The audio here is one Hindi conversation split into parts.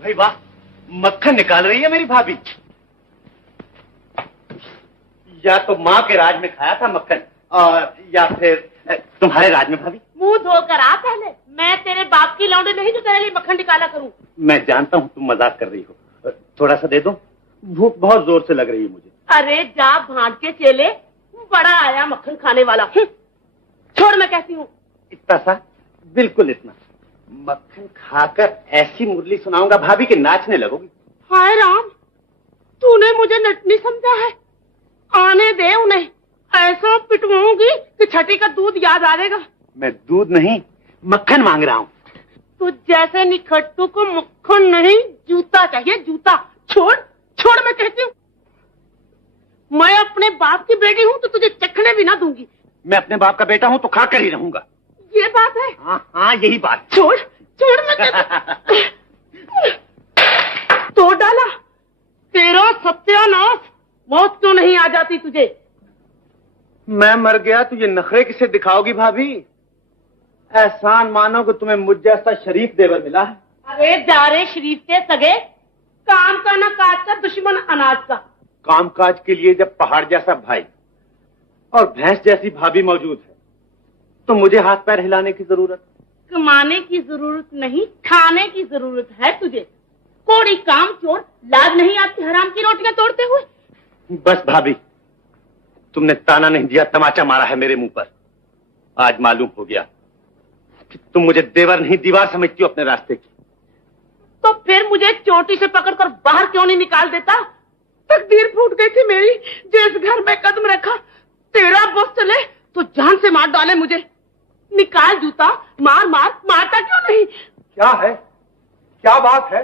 भाई वाह, मक्खन निकाल रही है मेरी भाभी। या तो माँ के राज में खाया था मक्खन, और या फिर तुम्हारे राज में भाभी। मुंह धोकर आ पहले, मैं तेरे बाप की लौंडे नहीं जो तेरे लिए मक्खन निकाला करूं। मैं जानता हूँ तुम मजाक कर रही हो, थोड़ा सा दे दो, भूख बहुत जोर से लग रही है मुझे। अरे जा भांड के चेले, बड़ा आया मक्खन खाने वाला। छोड़, मैं कहती हूँ। इतना सा? बिल्कुल इतना। मक्खन खाकर ऐसी मुरली सुनाऊंगा भाभी कि नाचने लगोगी। हाय राम, तूने मुझे नटनी समझा है। आने दे उन्हें, ऐसा पिटवाऊंगी कि छठी का दूध याद आएगा। मैं दूध नहीं, मक्खन मांग रहा हूँ। तू जैसे निखट्टू को मक्खन नहीं, जूता चाहिए, जूता। छोड़ छोड़, मैं कहती हूँ। मैं अपने बाप की बेटी हूँ तो तुझे चखने भी ना दूंगी। मैं अपने बाप का बेटा हूँ तो खाकर ही रहूंगा। ये बात है? हाँ हाँ, यही बात। छोड़ छोड़, मैं कहती तो डाला तेरा सत्यानाश। मौत क्यों नहीं आ जाती तुझे? मैं मर गया तो ये नखरे किसे दिखाओगी भाभी? एहसान मानो कि तुम्हें मुझ जैसा शरीफ देवर मिला है। अरे जारे शरीफ के सगे, काम का ना काज का, दुश्मन अनाज का। कामकाज के लिए जब पहाड़ जैसा भाई और भैंस जैसी भाभी मौजूद है तो मुझे हाथ पैर हिलाने की जरूरत? कमाने की जरूरत नहीं, खाने की जरूरत है तुझे। कोड़ी काम चोर, लाज नहीं आती हराम की रोटियां तोड़ते हुए? बस भाभी, तुमने ताना नहीं दिया, तमाचा मारा है मेरे मुंह पर। आज मालूम हो गया कि तुम मुझे देवर नहीं, दीवार समझती हो अपने रास्ते की। तो फिर मुझे चोटी से पकड़कर बाहर क्यों नहीं निकाल देता? तकदीर फूट गई थी मेरी, जिस घर में कदम रखा। तेरा बस चले तो जान से मार डाले मुझे। निकाल जूता, मार मार, मारता क्यों नहीं? क्या है, क्या बात है?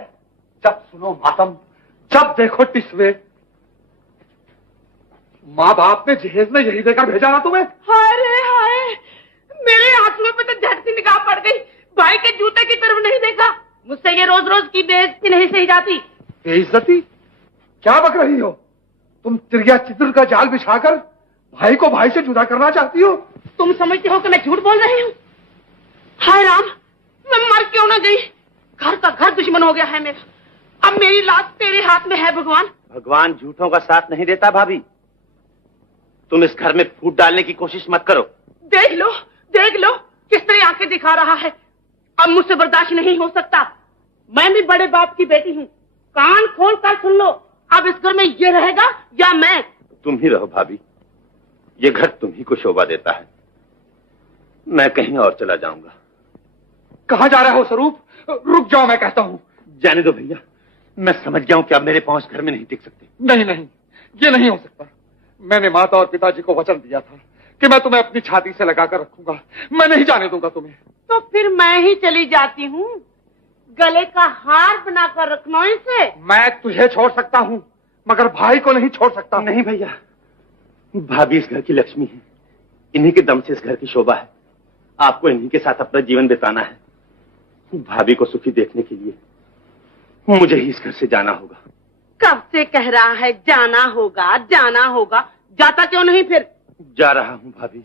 जब सुनो मातम, जब देखो टिस्वे। माँ बाप ने जहेज में यही देकर भेजा ना तुम्हें? हाय रे हाय, मेरे आंसुओं पे तो झट सी निगाह पड़ गई। भाई के जूते की तरफ नहीं देखा। मुझसे ये रोज रोज की बेइज्जती नहीं सही जाती। बेइज्जती? क्या बक रही हो तुम? तिरिया चित्र का जाल बिछाकर भाई को भाई से जुदा करना चाहती हो? तुम समझते हो कि मैं झूठ बोल रही हूँ? हाय राम, मैं मर क्यों ना गई। घर का घर दुश्मन हो गया है मेरा। अब मेरी लाश तेरे हाथ में है भगवान। भगवान झूठों का साथ नहीं देता भाभी। तुम इस घर में फूट डालने की कोशिश मत करो। देख लो किस तरह के दिखा रहा है। अब मुझसे बर्दाश्त नहीं हो सकता। मैं भी बड़े बाप की बेटी हूँ। कान खोल कर सुन लो, अब इस घर में ये रहेगा या मैं? तुम ही रहो भाभी, ये घर तुम ही को शोभा देता है। मैं कहीं और चला जाऊंगा। कहाँ जा रहे हो स्वरूप? रुक जाओ, मैं कहता हूँ। जाने दो भैया, मैं समझ गया हूं कि अब मेरे पांव घर में नहीं टिक सकते। नहीं नहीं, ये नहीं हो सकता। मैंने माता और पिताजी को वचन दिया था कि मैं तुम्हें अपनी छाती से लगाकर रखूंगा। मैं नहीं जाने दूंगा तुम्हें। तो फिर मैं ही चली जाती हूँ। गले का हार बनाकर रखना इसे। मैं तुझे छोड़ सकता हूँ, मगर भाई को नहीं छोड़ सकता। नहीं भैया, भाभी इस घर की लक्ष्मी है। इन्हीं के दम से इस घर की शोभा है। आपको इन्हीं के साथ अपना जीवन बिताना है। भाभी को सुखी देखने के लिए मुझे ही इस घर से जाना होगा। कब से कह रहा है जाना होगा, जाना होगा। जाता क्यों नहीं फिर? जा रहा हूँ भाभी।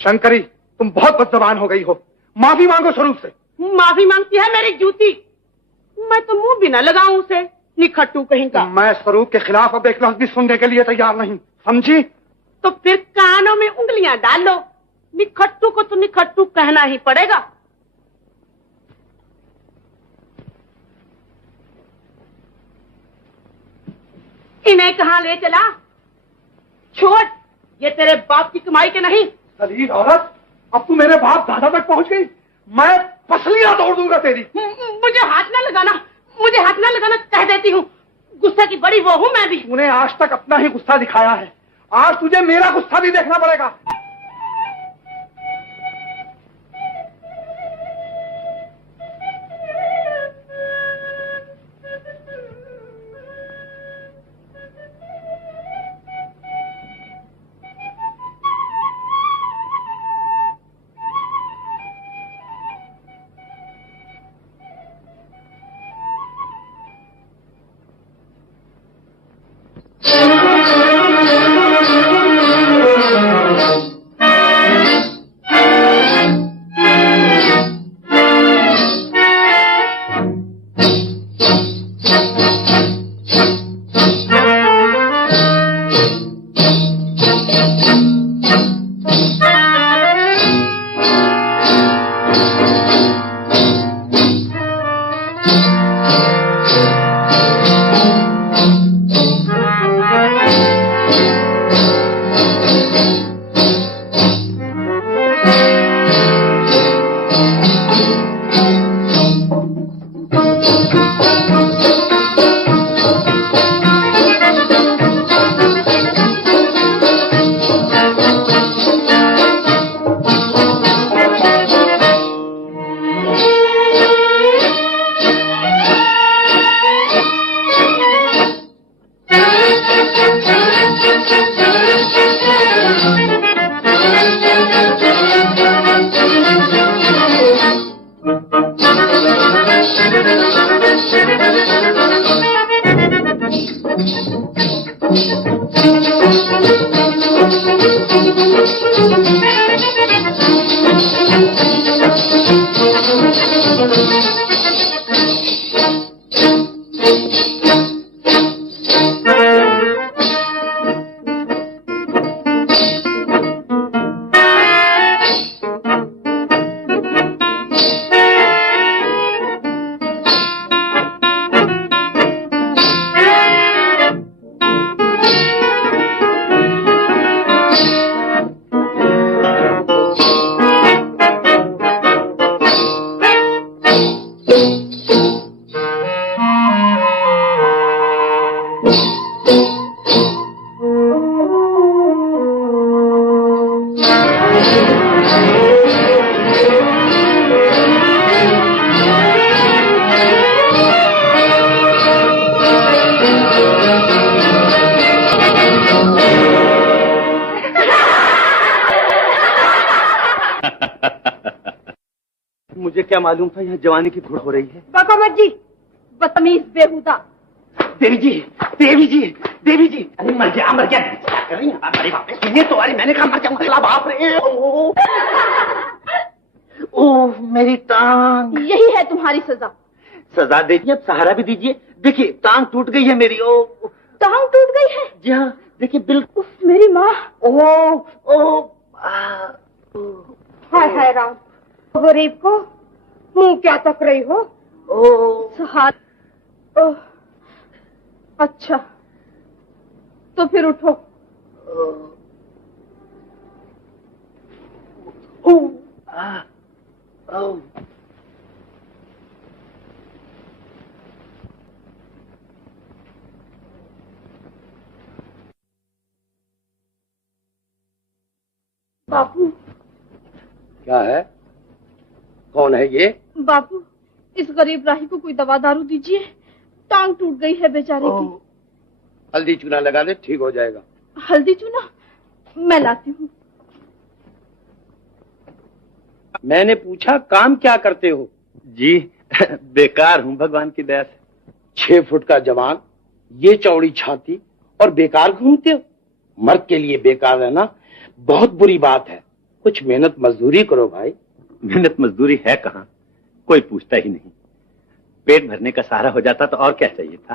शंकरी, तुम बहुत बदजबान हो गई हो। माफी मांगो स्वरूप से। माफी मांगती है मेरी जूती। मैं तो मुंह भी न लगाऊं उसे, निखट्टू कहीं का। मैं स्वरूप के खिलाफ अब एक लफ्ज भी सुनने के लिए तैयार नहीं, समझी? तो फिर कानों में उंगलियां डाल लो। निखट्टू को तो निखट्टू कहना ही पड़ेगा। इन्हें कहाँ ले चला? छोड़, ये तेरे बाप की कमाई के नहीं। दलील औरत, अब तू मेरे बाप दादा तक पहुंच गई। मैं पसलियां तोड़ दूंगा तेरी। मुझे हाथ ना लगाना, मुझे हाथ ना लगाना कह देती हूँ। गुस्सा की बड़ी वो हूँ मैं भी। तूने आज तक अपना ही गुस्सा दिखाया है, आज तुझे मेरा गुस्सा भी देखना पड़ेगा। मुझे क्या मालूम था यहाँ जवानी की घुड़ हो रही है। बाबा मत जी, बदतमीज बेहुदा। देवी जी, देवी जी, देवी जी, अरे मर गया, मर गया। क्या कर रही हैं? अरे बाप रे, सुनिए तो, अरे मैंने कहा मर जाऊंगा। अल्लाह बाप रे, ओह मेरी टांग। यही है तुम्हारी सजा। सजा दीजिए, अब सहारा भी दीजिए। देखिए टांग टूट गई है मेरी। ओ टांग टूट गई है? जी हाँ, देखिए बिल्कुल। मेरी माँ। ओ हाय हाय राम, गरीब को मुंह क्या तक रही हो? हाथ। अच्छा तो फिर उठो। बापू। क्या है? कौन है ये? बापू, इस गरीब राही को कोई दवा दारू दीजिए, टांग टूट गई है बेचारे की। हल्दी चूना लगा दे, ठीक हो जाएगा। हल्दी चूना? मैं लाती हूँ। मैंने पूछा काम क्या करते हो? जी बेकार हूँ भगवान की दया से। 6 फुट का जवान, ये चौड़ी छाती और बेकार घूमते हो? मर्द के लिए बेकार रहना बहुत बुरी बात है। कुछ मेहनत मजदूरी करो भाई। मेहनत मजदूरी है कहाँ, कोई पूछता ही नहीं। पेट भरने का सहारा हो जाता तो और क्या चाहिए था।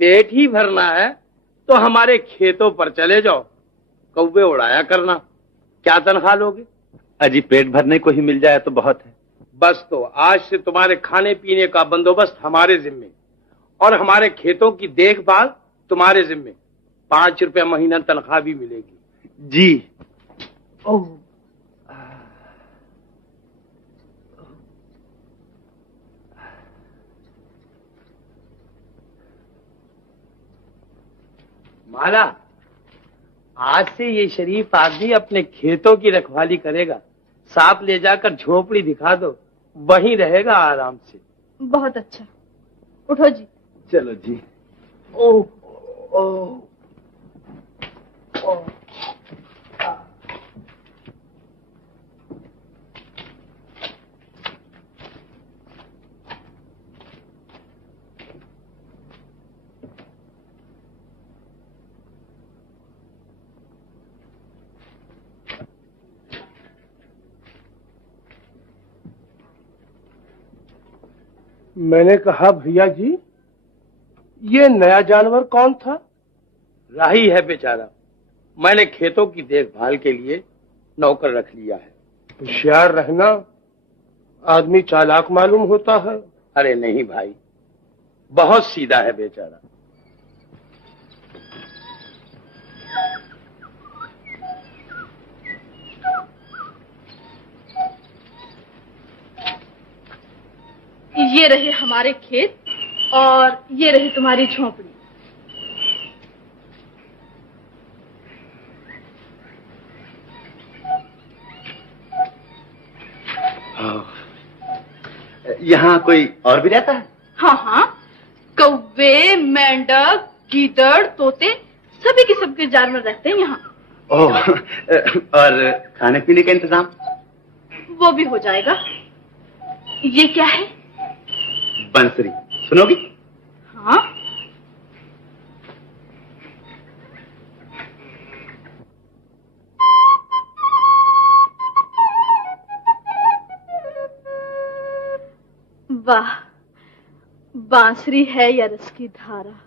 पेट ही भरना है तो हमारे खेतों पर चले जाओ, कौवे उड़ाया करना। क्या तनख्वाह लोगे? अजी पेट भरने को ही मिल जाए तो बहुत है। बस तो आज से तुम्हारे खाने पीने का बंदोबस्त हमारे जिम्मे और हमारे खेतों की देखभाल तुम्हारे जिम्मे। 5 रुपया महीना तनख्वाह भी मिलेगी। जी। माला, आज से ये शरीफ आदमी अपने खेतों की रखवाली करेगा। सांप ले जाकर झोपड़ी दिखा दो, वहीं रहेगा आराम से। बहुत अच्छा, उठो जी। चलो जी। ओह ओह ओह। मैंने कहा भैया जी, ये नया जानवर कौन था? राही है बेचारा, मैंने खेतों की देखभाल के लिए नौकर रख लिया है। होशियार रहना, आदमी चालाक मालूम होता है। अरे नहीं भाई, बहुत सीधा है बेचारा। ये रहे हमारे खेत और ये रही तुम्हारी झोंपड़ी। यहाँ कोई और भी रहता है? हाँ हाँ, कौवे, मेंढक, गीदड़, तोते, सभी किस्म के जानवर रहते हैं यहाँ। ओह, और खाने पीने का इंतजाम? वो भी हो जाएगा। ये क्या है? बंसरी, सुनोगी? हाँ। वाह, बांसुरी है या रस की धारा।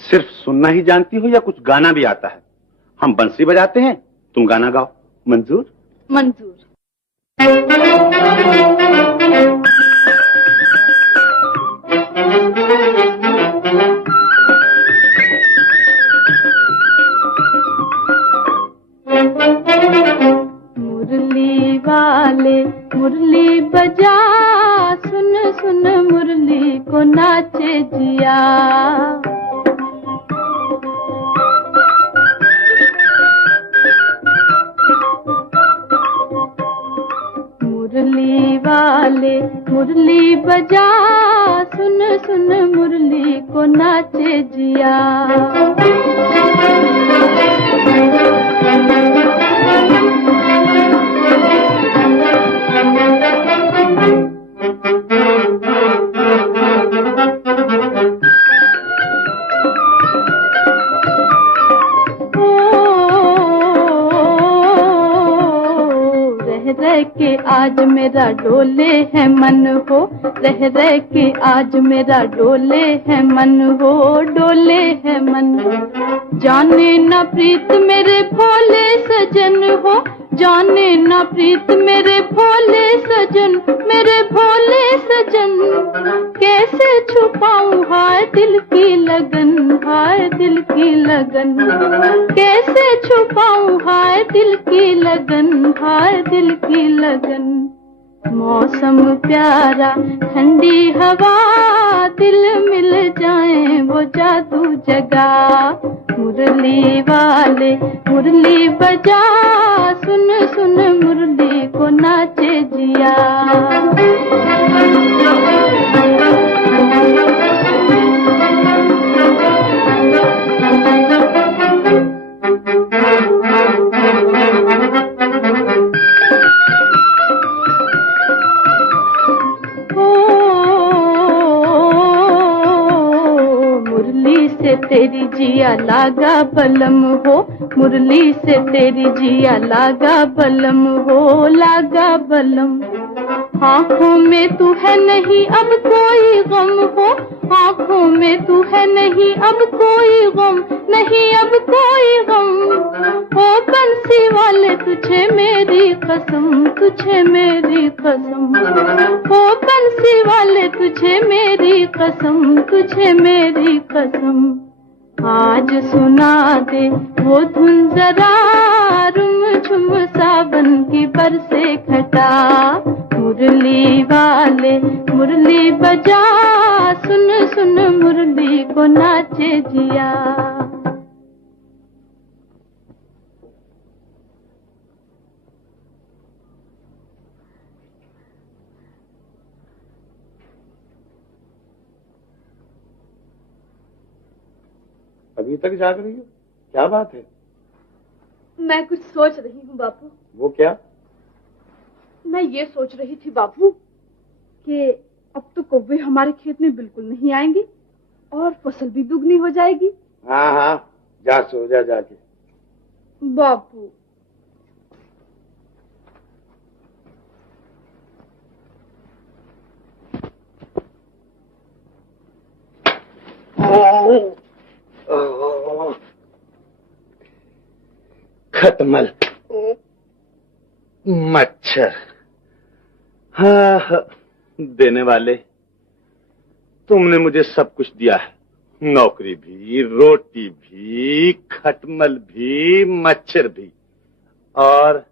सिर्फ सुनना ही जानती हो या कुछ गाना भी आता है? हम बंसरी बजाते हैं, तुम गाना गाओ। मंजूर? मंजूर। मुरली वाले मुरली बजा, सुन सुन मुरली को नाचे जिया। मुरली वाले मुरली बजा, सुन सुन मुरली को नाचे जिया। रह के आज मेरा डोले है मन हो, रह रह के आज मेरा डोले है मन हो, डोले है मन। जाने न प्रीत मेरे भोले सजन हो, जाने ना प्रीत मेरे भोले सजन, मेरे भोले सजन। कैसे छुपाऊं हाय दिल की लगन, हाय दिल की लगन। कैसे छुपाऊं हाय दिल की लगन, हाय दिल की लगन। मौसम प्यारा ठंडी हवा, दिल मिल जाए वो जादू जगा। मुरली वाले मुरली बजा, सुन सुन मुरली को नाचे जिया। तेरी जिया लागा बलम हो, मुरली से तेरी जिया लागा बलम हो, लागा बलम। आँखों में तू है नहीं अब कोई गम हो, आँखों में तू है नहीं अब कोई गम, नहीं अब कोई गम। ओ बंसी वाले तुझे मेरी कसम, तुझे मेरी कसम। ओ बंसी वाले तुझे मेरी कसम, तुझे मेरी कसम। आज सुना दे वो धुन जरा, रुम झुम सावन की बरसे घटा। मुरली वाले मुरली बजा, सुन सुन मुरली को नाचे जिया। अभी तक जाग रही हो, क्या बात है? मैं कुछ सोच रही हूँ बापू। वो क्या? मैं ये सोच रही थी बापू कि अब तो कौवे हमारे खेत में बिल्कुल नहीं आएंगे और फसल भी दुगनी हो जाएगी। हाँ हाँ, जा सो जा जाके। बापू खटमल, मच्छर, हाँ देने वाले, तुमने मुझे सब कुछ दिया है। नौकरी भी, रोटी भी, खटमल भी, मच्छर भी, और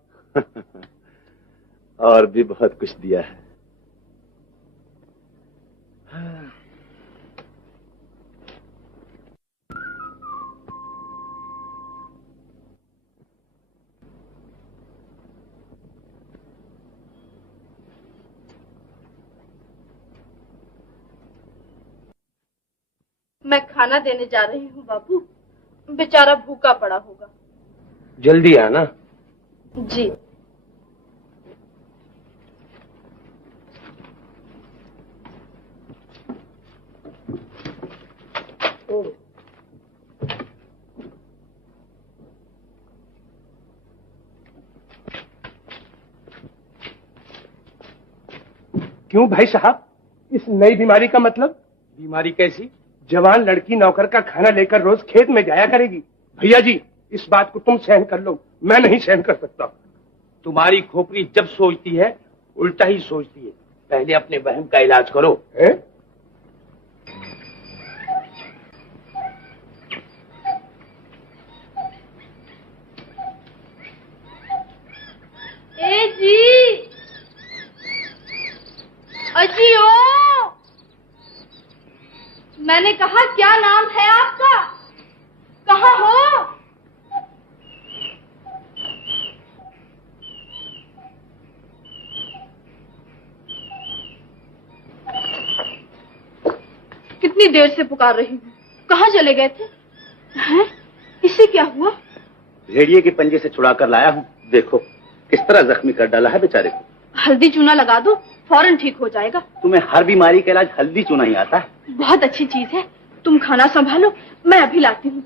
और भी बहुत कुछ दिया है। मैं खाना देने जा रही हूँ बापू, बेचारा भूखा पड़ा होगा। जल्दी आना। जी। क्यों भाई साहब, इस नई बीमारी का मतलब? बीमारी कैसी? जवान लड़की नौकर का खाना लेकर रोज खेत में जाया करेगी। भैया जी, इस बात को तुम सहन कर लो, मैं नहीं सहन कर सकता। तुम्हारी खोपड़ी जब सोचती है उल्टा ही सोचती है। पहले अपने वहम का इलाज करो। है? ए जी, अजी ओ, मैंने कहा क्या नाम है आपका? कहाँ हो? कितनी देर से पुकार रही हूँ, कहाँ चले गए थे? हैं? इसे क्या हुआ? भेड़िए के पंजे से छुड़ाकर लाया हूँ, देखो किस तरह जख्मी कर डाला है बेचारे को। हल्दी चूना लगा दो, फौरन ठीक हो जाएगा। तुम्हें हर बीमारी का इलाज हल्दी चूना ही आता है? बहुत अच्छी चीज है, तुम खाना संभालो, मैं अभी लाती हूँ।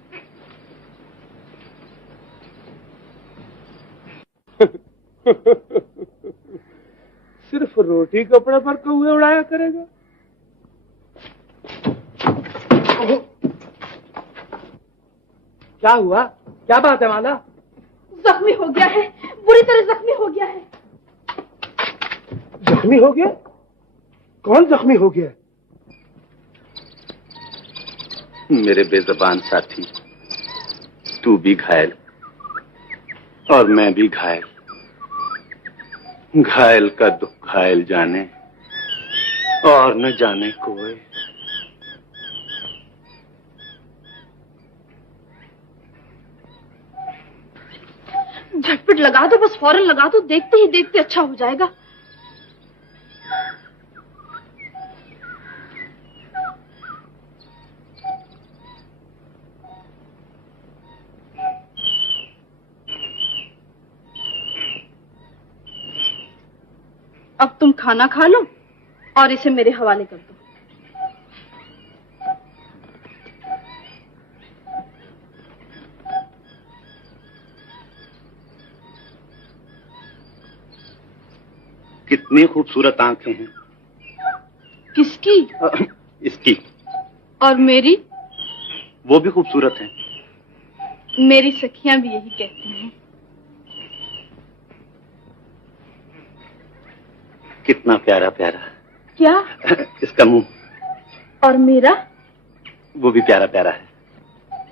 सिर्फ रोटी कपड़े पर कौवे उड़ाया करेगा। क्या हुआ? क्या बात है माला? जख्मी हो गया है, बुरी तरह जख्मी हो गया है। जख्मी हो गया? कौन जख्मी हो गया? मेरे बेज़बान साथी, तू भी घायल और मैं भी घायल। घायल का दुख घायल जाने और न जाने कोई। झटपट लगा दो, बस फौरन लगा दो, देखते ही देखते अच्छा हो जाएगा। अब तुम खाना खा लो और इसे मेरे हवाले कर दो। कितनी खूबसूरत आंखें हैं। किसकी? इसकी। और मेरी? वो भी खूबसूरत है। मेरी सखियां भी यही कहती हैं। कितना प्यारा प्यारा। क्या? इसका मुंह। और मेरा? वो भी प्यारा प्यारा है।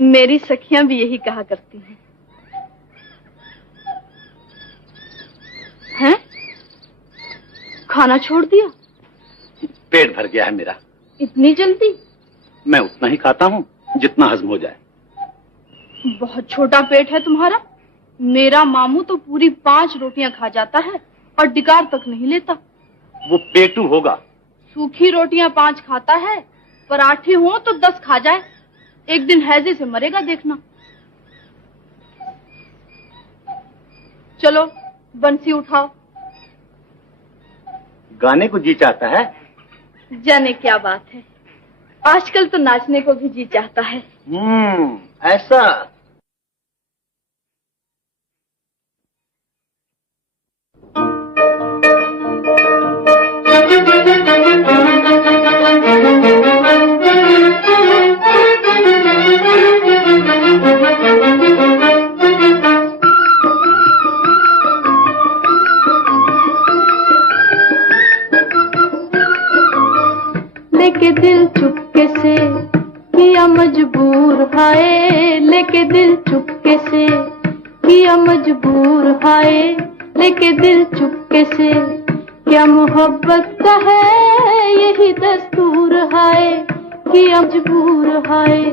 मेरी सखियां भी यही कहा करती हैं। हैं? खाना छोड़ दिया? पेट भर गया है मेरा। इतनी जल्दी? मैं उतना ही खाता हूँ जितना हजम हो जाए। बहुत छोटा पेट है तुम्हारा। मेरा मामू तो पूरी 5 रोटियां खा जाता है और डिकार तक नहीं लेता। वो पेटू होगा। सूखी रोटियां 5 खाता है, पराठे हो तो 10 खा जाए। एक दिन हैजे से मरेगा देखना। चलो बंसी उठाओ। गाने को जी चाहता है। जाने क्या बात है, आजकल तो नाचने को भी जी चाहता है। ऐसा। लेके दिल चुपके से किया मजबूर, हाय लेके दिल चुपके से किया मजबूर, हाय लेके दिल चुपके से। क्या मोहब्बत का है यही दस्तूर, हाय किया मजबूर, हाय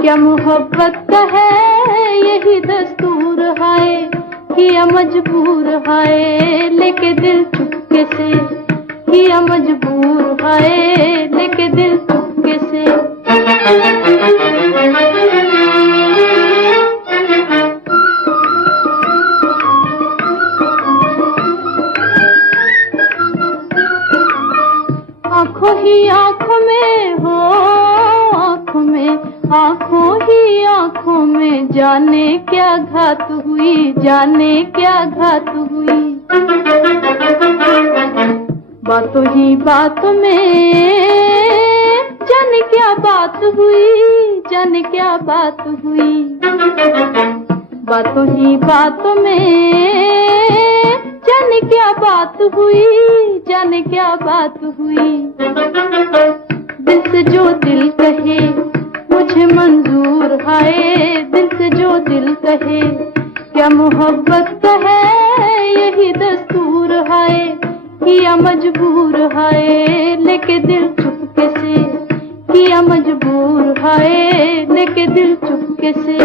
क्या मोहब्बत का है यही दस्तूर, हाय किया मजबूर, हाय लेके दिल चुपके से किया मजबूर, हाय लेके दिल चुपके से। आंखों ही आंखों में हो, आंखों में, आंखों ही आंखों में, जाने क्या घात हुई, जाने क्या घात हुई। बातों ही बातों में जाने क्या बात हुई, जाने क्या बात हुई। बातों ही बातों में जाने क्या बात हुई, जाने क्या बात हुई। दिल से जो दिल कहे मुझे मंजूर, हाय दिल से जो दिल कहे। क्या मोहब्बत का है यही दस्तूर, हाय किया मजबूर, हाय लेके दिल चुपके से किया मजबूर, हाय लेके दिल चुपके से।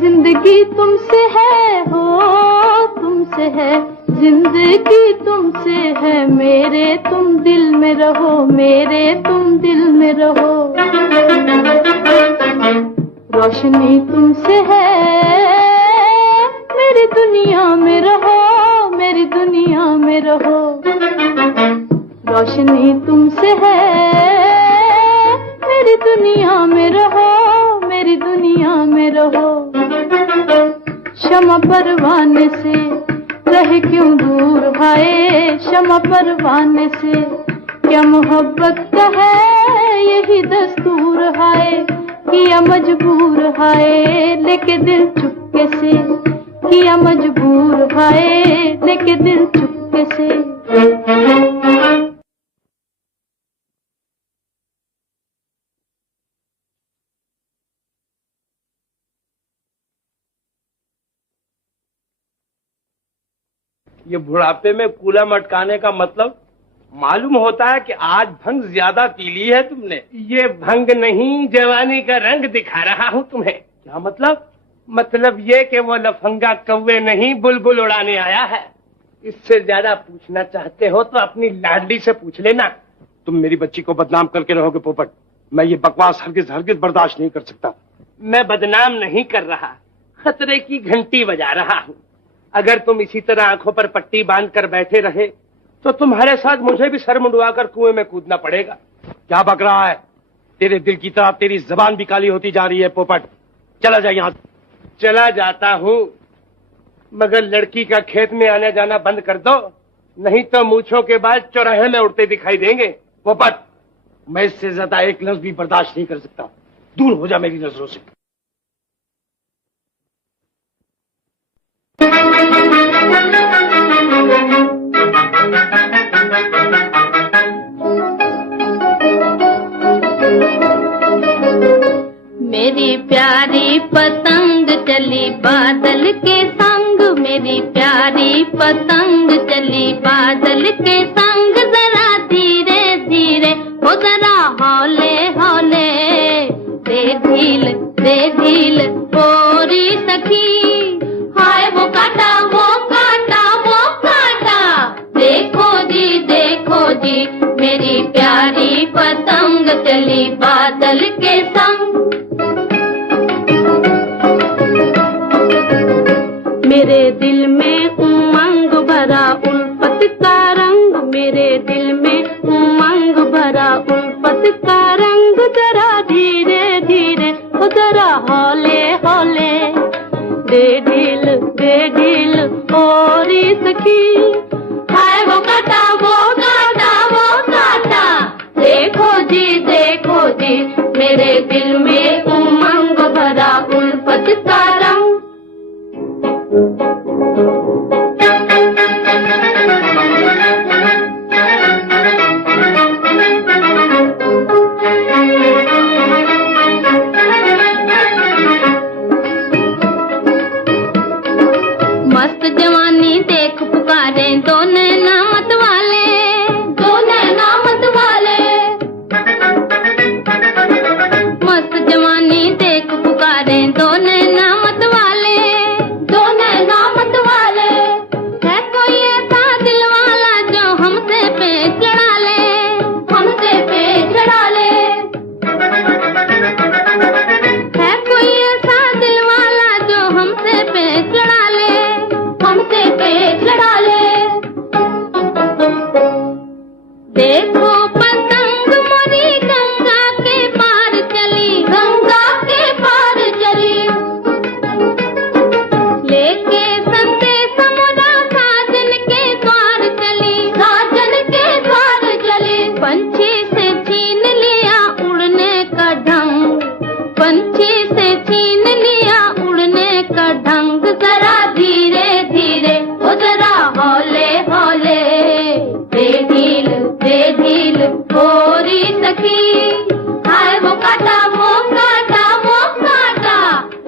जिंदगी तुमसे है हो, तुमसे है जिंदगी तुमसे है, मेरे तुम दिल में रहो, मेरे तुम दिल में रहो। रोशनी तुमसे है मेरी दुनिया में रहो, मेरी दुनिया में रहो। रोशनी तुमसे है मेरी दुनिया में रहो, मेरी दुनिया में रहो। शमा परवाने से रहे क्यों दूर हाय शमा परवाने से, क्या मोहब्बत का है यही दस्तूर हाय, किया मजबूर हाय लेके दिल चुपके से, किया मजबूर हाय लेके दिल चुपके से। ये बुढ़ापे में कूला मटकाने का मतलब मालूम होता है कि आज भंग ज्यादा पी ली है तुमने। ये भंग नहीं, जवानी का रंग दिखा रहा हूँ तुम्हें। क्या मतलब? मतलब ये कि वो लफंगा कौवे नहीं बुलबुल उड़ाने आया है। इससे ज्यादा पूछना चाहते हो तो अपनी लाडली से पूछ लेना। तुम मेरी बच्ची को बदनाम करके रहोगे पोपट, मैं ये बकवास हरगिज हरगिज बर्दाश्त नहीं कर सकता। मैं बदनाम नहीं कर रहा, खतरे की घंटी बजा रहा हूँ। अगर तुम इसी तरह आंखों पर पट्टी बांध कर बैठे रहे तो तुम्हारे साथ मुझे भी सर मुंडवाकर कुएं में कूदना पड़ेगा। क्या बक रहा है? तेरे दिल की तरह तेरी जबान भी काली होती जा रही है पोपट। चला जा यहाँ। चला जाता हूँ, मगर लड़की का खेत में आने जाना बंद कर दो, नहीं तो मूंछों के बाद चौराहे में उड़ते दिखाई देंगे। पोपट, मैं इससे ज्यादा एक लफ्ज भी बर्दाश्त नहीं कर सकता। दूर हो जा मेरी नजरों से। मेरी प्यारी पतंग चली बादल के संग, मेरी प्यारी पतंग चली बादल के संग, जरा धीरे धीरे हो जरा हौले हौले, दे ढील ओरी सखी, हाय वो काटा वो काटा वो काटा, देखो जी मेरी प्यारी पतंग चली बादल के संग। मेरे दिल में उमंग भरा उल्फत का रंग, मेरे दिल में उमंग भरा उल्फत का रंग, जरा धीरे धीरे हो जरा हौले हौले, दे ढील ओरी सखी, हाय वो काटा वो काटा वो काटा, देखो जी मेरे दिल में उमंग भरा उल्फत का रंग। मस्त जवानी देख पुकारे दो नैना मत वाले, दो नैना मत वाले, मस्त जवानी देख पुकारे दो नैना मत वाले, दो नैना मत वाले, है कोई ऐसा दिल वाला जो हमसे पेच लड़ा ले, हमसे पेच लड़ा ले, है कोई ऐसा दिल वाला जो हमसे पेच लड़ा ले, हमसे पेच लड़ा ले। देखो पतंग मोरी गंगा के पार चली, गंगा के पार चली, लेके संदेश मोरा साजन के द्वार चली, साजन के द्वार चली, पंछी से छीन लिया उड़ने का ढंग, पंछी से छीन लिया उड़ने का ढंग, जरा धीरे धीरे हो जरा हौले हौले, दे ढील ओरी सखी, हाय वो काटा वो काटा वो काटा,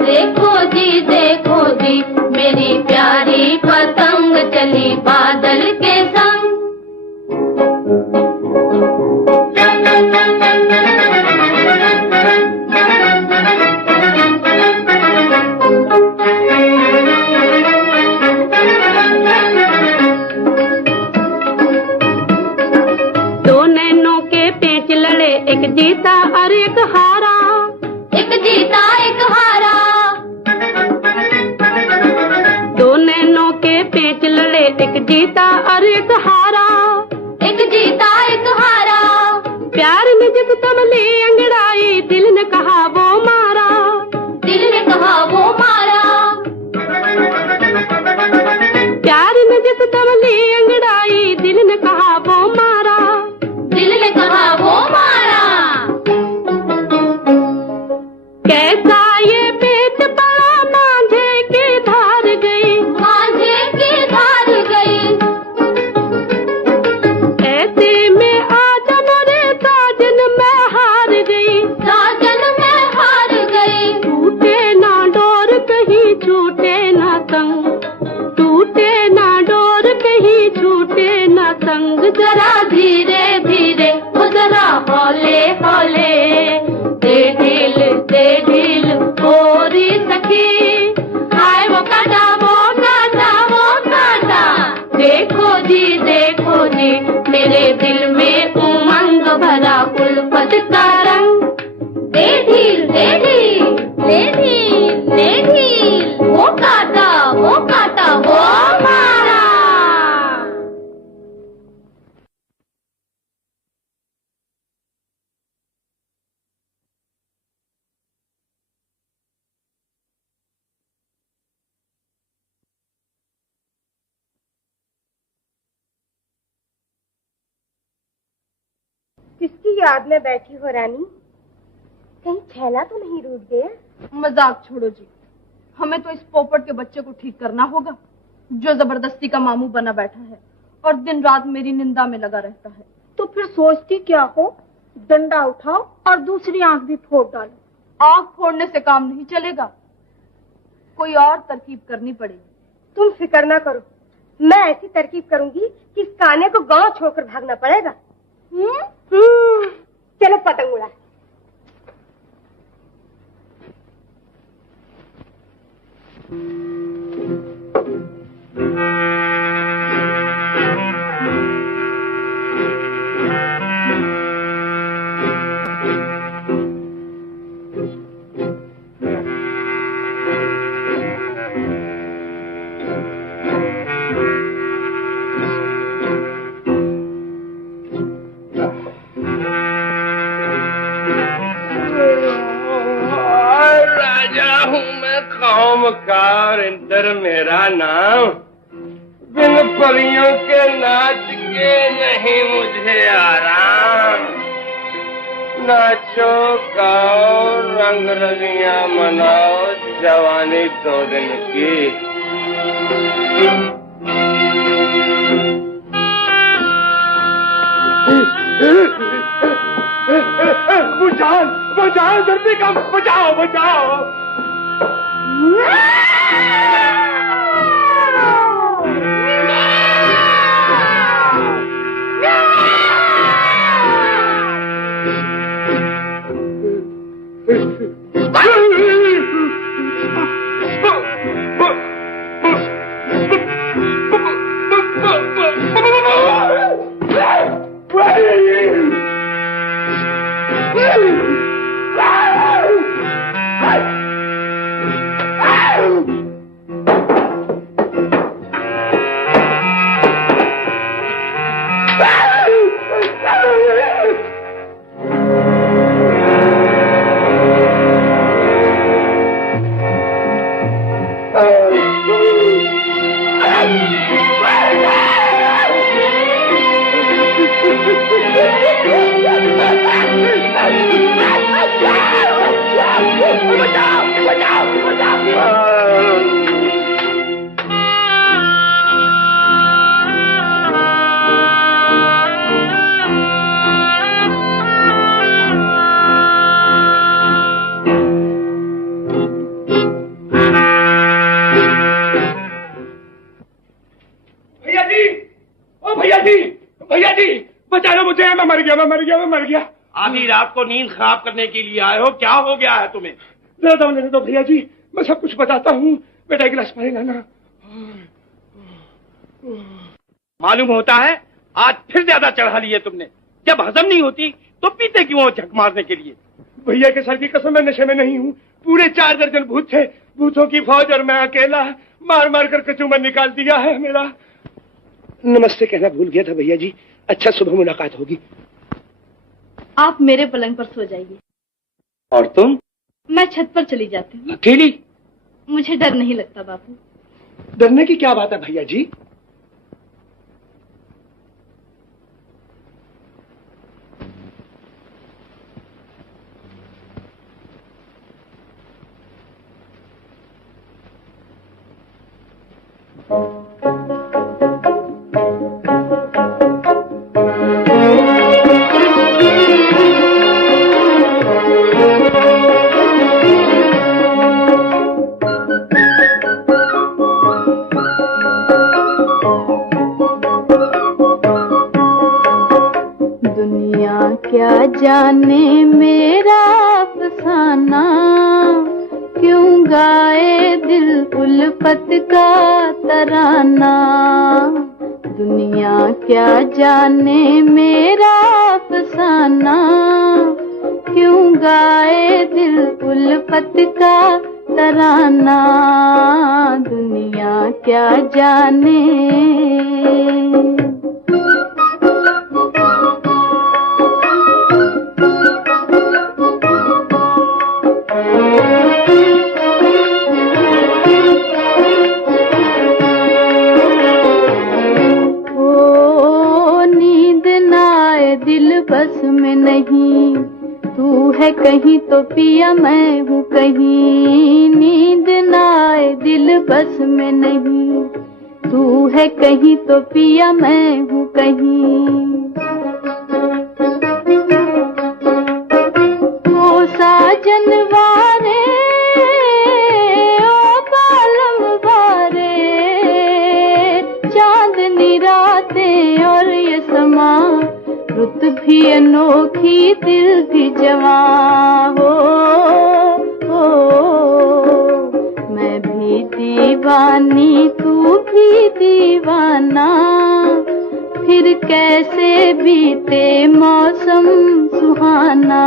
देखो जी मेरी प्यारी पतंग चली बादल के संग। दो नैनों के पेच लड़े, एक जीता और एक हारा, एक जीता एक हारा, दो नैनों के पेच लड़े, एक जीता और एक हारा, एक जीता एक हारा, प्यार ने जब तमली अंगड़ाई, दिल ने कहा वो मारा, दिल ने कहा वो मारा, प्यार ने जरा धीरे धीरे, वो जरा हौले हौले। दे ढील गोरी सखी, हाय वो काटा वो काटा वो काटा। देखो जी मेरे दिल में उमंग भरा उल्फत का रंग। दे ढील वो काटा वो मारा। किसकी याद में बैठी हो रानी? कहीं छैला तो नहीं रूठ गया? मजाक छोड़ो जी, हमें तो इस पोपट के बच्चे को ठीक करना होगा जो जबरदस्ती का मामू बना बैठा है और दिन रात मेरी निंदा में लगा रहता है। तो फिर सोचती क्या हो? डंडा उठाओ और दूसरी आंख भी फोड़ डालो। आंख फोड़ने से काम नहीं चलेगा, कोई और तरकीब करनी पड़ेगी। तुम फिक्र ना करो, मैं ऐसी तरकीब करूंगी कि इस काने को गांव छोड़कर भागना पड़ेगा। चलो पतंग उड़ा। कार इंदर मेरा नाम, बिन परियों के नाच के नहीं मुझे आराम। नाचो गाओ रंग रलियां मनाओ, जवानी 2 दिन की। बुझाओ जल्दी कम, बुझाओ। भैया जी बचा लो मुझे, मैं मर गया। आधी रात को नींद खराब करने के लिए आए हो, क्या हो गया है तुम्हें? लेने दो भैया जी, मैं सब कुछ बताता हूँ। बेटा गिलास पानी लाना। मालूम होता है आज फिर ज्यादा चढ़ा ली है तुमने। जब हजम नहीं होती तो पीते क्यों हो झक मारने के लिए? भैया के सर की कसम, मैं नशे में नहीं हूँ। पूरे 4 दर्जन भूत थे, भूतों की फौज, और मैं अकेला मार कर कचूमर निकाल दिया है मेरा। नमस्ते कहना भूल गया था भैया जी। अच्छा, सुबह मुलाकात होगी। आप मेरे पलंग पर सो जाइए। और तुम? मैं छत पर चली जाती हूँ। अकेली? मुझे डर नहीं लगता बापू। डरने की क्या बात है भैया जी? क्या जाने मेरा अफसाना, क्यों गाए दिल उल्फत का तराना। दुनिया क्या जाने मेरा अफसाना, क्यों गाए दिल उल्फत का तराना। दुनिया क्या जाने। बस में नहीं, तू है कहीं तो पिया मैं हूँ कहीं। नींद ना आए दिल बस में नहीं, तू है कहीं तो पिया मैं हूँ कहीं। ओ साजन वारे, ओ बालम वारे, चांदनी रातें और ये समा, रुत भी अनोखी दिल भी जवां हो। मैं भी दीवानी तू भी दीवाना, फिर कैसे बीते मौसम सुहाना।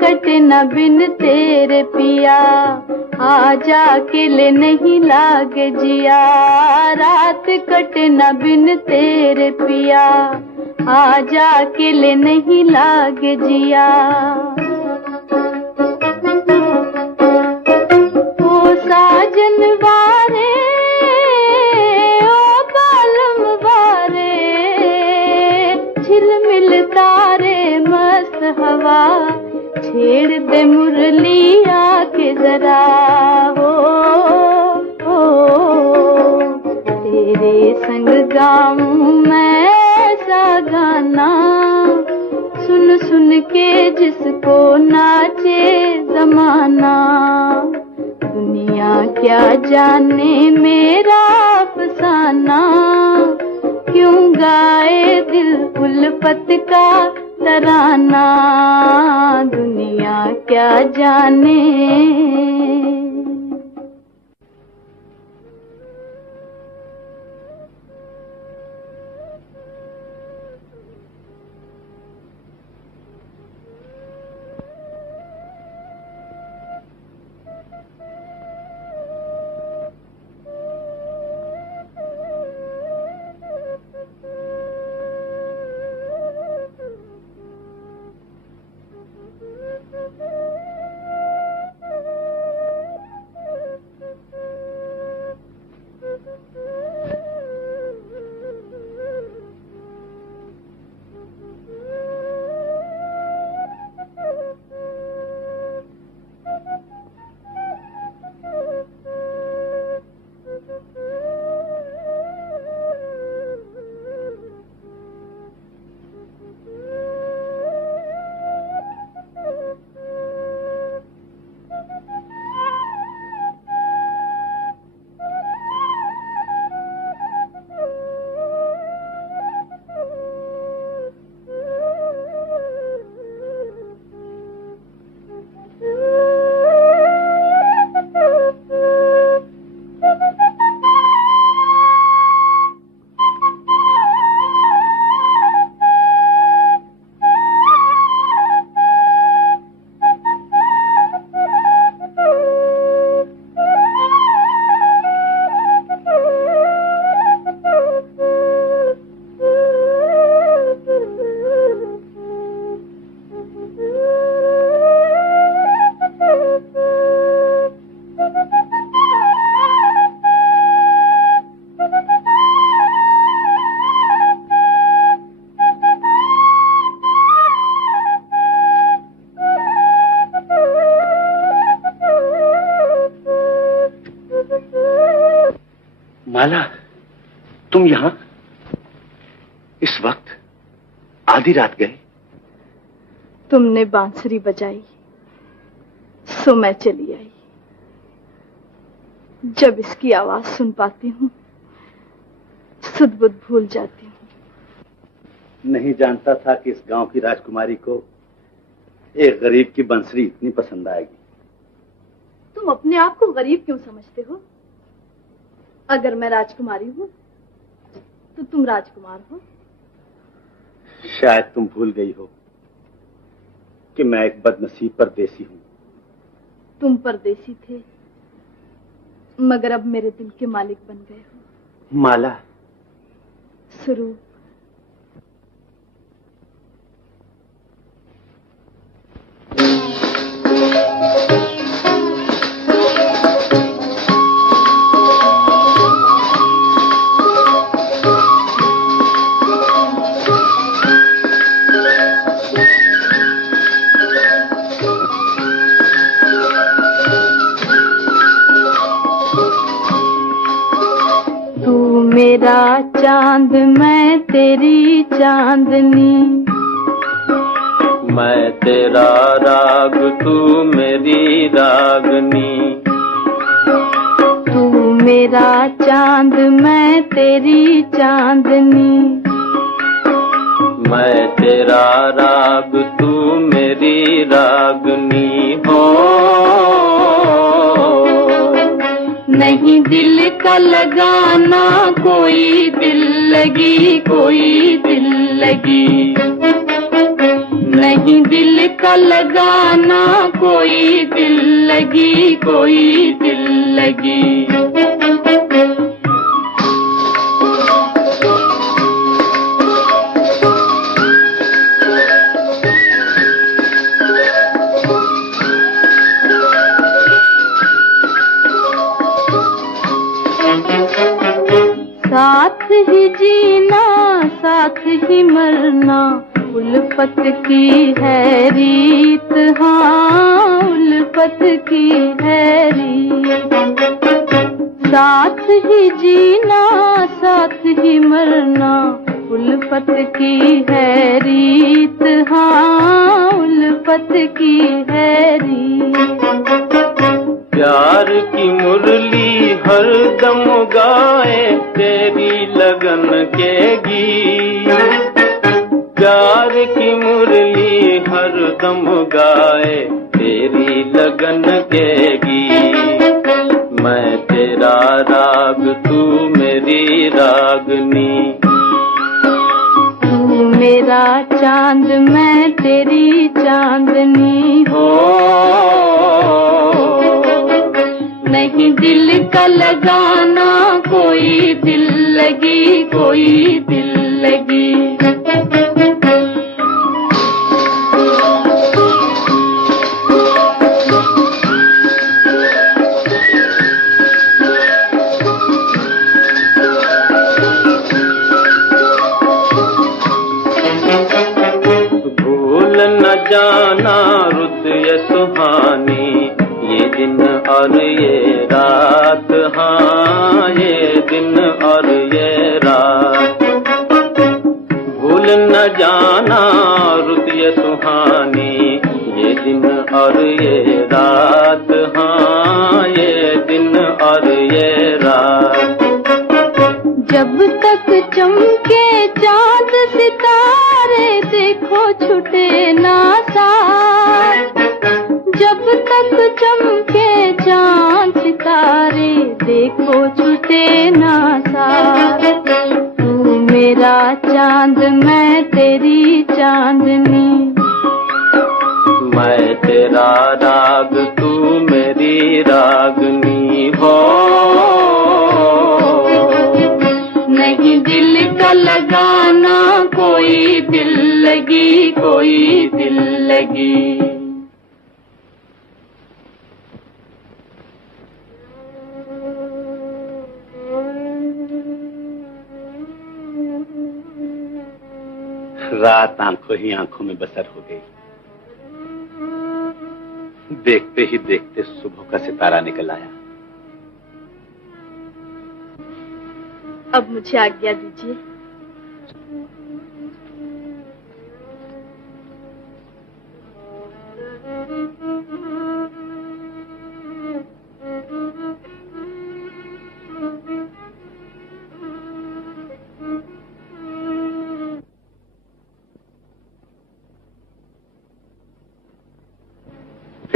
कटे न बिन तेरे पिया, आजा अकेले नहीं लागे जिया। रात कटे न बिन तेरे पिया, आजा अकेले नहीं लागे जिया। ओ साजन वारे, ओ बालम वारे, झिलमिल तारे मस्त हवा, छेड़ दे मुरली आके जरा हो। तेरे संग गाऊं मैं ऐसा गाना, सुन सुन के जिसको नाचे जमाना। दुनिया क्या जाने मेरा अफसाना, क्यों गाए दिल उल्फत का तराना। दुनिया क्या जाने। माला, तुम यहाँ इस वक्त? आधी रात गए? तुमने बांसुरी बजाई, सो मैं चली आई। जब इसकी आवाज सुन पाती हूँ, सुध बुध भूल जाती हूँ। नहीं जानता था कि इस गांव की राजकुमारी को एक गरीब की बंसरी इतनी पसंद आएगी। तुम अपने आप को गरीब क्यों समझते हो? अगर मैं राजकुमारी हूँ तो तुम राजकुमार हो। शायद तुम भूल गई हो कि मैं एक बदनसीब परदेसी हूँ। तुम परदेसी थे, मगर अब मेरे दिल के मालिक बन गए हो। माला, स्वरूप, मेरा चांद मैं तेरी चांदनी, मैं तेरा राग तू मेरी रागनी। तू मेरा चांद मैं तेरी चांदनी, मैं तेरा राग तू मेरी रागनी हो। नहीं दिल का लगाना कोई दिल लगी, कोई दिल लगी। नहीं दिल का लगाना कोई दिल लगी, कोई दिल लगी। साथ ही जीना साथ ही मरना उल्फत की है रीत, हाँ उल्फत की है रीत। साथ ही जीना साथ ही मरना उल्फत की है रीत, हाँ उल्फत की है रीत। प्यार की मुरली हर दम गाए तेरी लगन के गीत। प्यार की मुरली हर दम गाए तेरी लगन के गीत। मैं तेरा राग तू मेरी रागनी। तू मेरा चांद मैं तेरी चांदनी हो। नहीं दिल का लगाना कोई दिल लगी, कोई दिल लगी। भूल न जाना रुत ये सुहानी, ये दिन और ये रात, हाँ ये दिन और ये रात। भूल न जाना रुत ये सुहानी, ये दिन और ये रात, हाँ ये दिन और ये रात। जब तक चमके चांद सितारे देखो छूटे ना साथ। जब तक चमके चांद सितारे देखो छूटे ना साथ। तू मेरा चांद मैं तेरी चांदनी। मैं तेरा राग तू मेरी रागनी हो। नहीं दिल का लगाना कोई दिल लगी, कोई दिल लगी। रात आंखों ही आंखों में बसर हो गई। देखते ही देखते सुबह का सितारा निकल आया। अब मुझे आज्ञा दीजिए।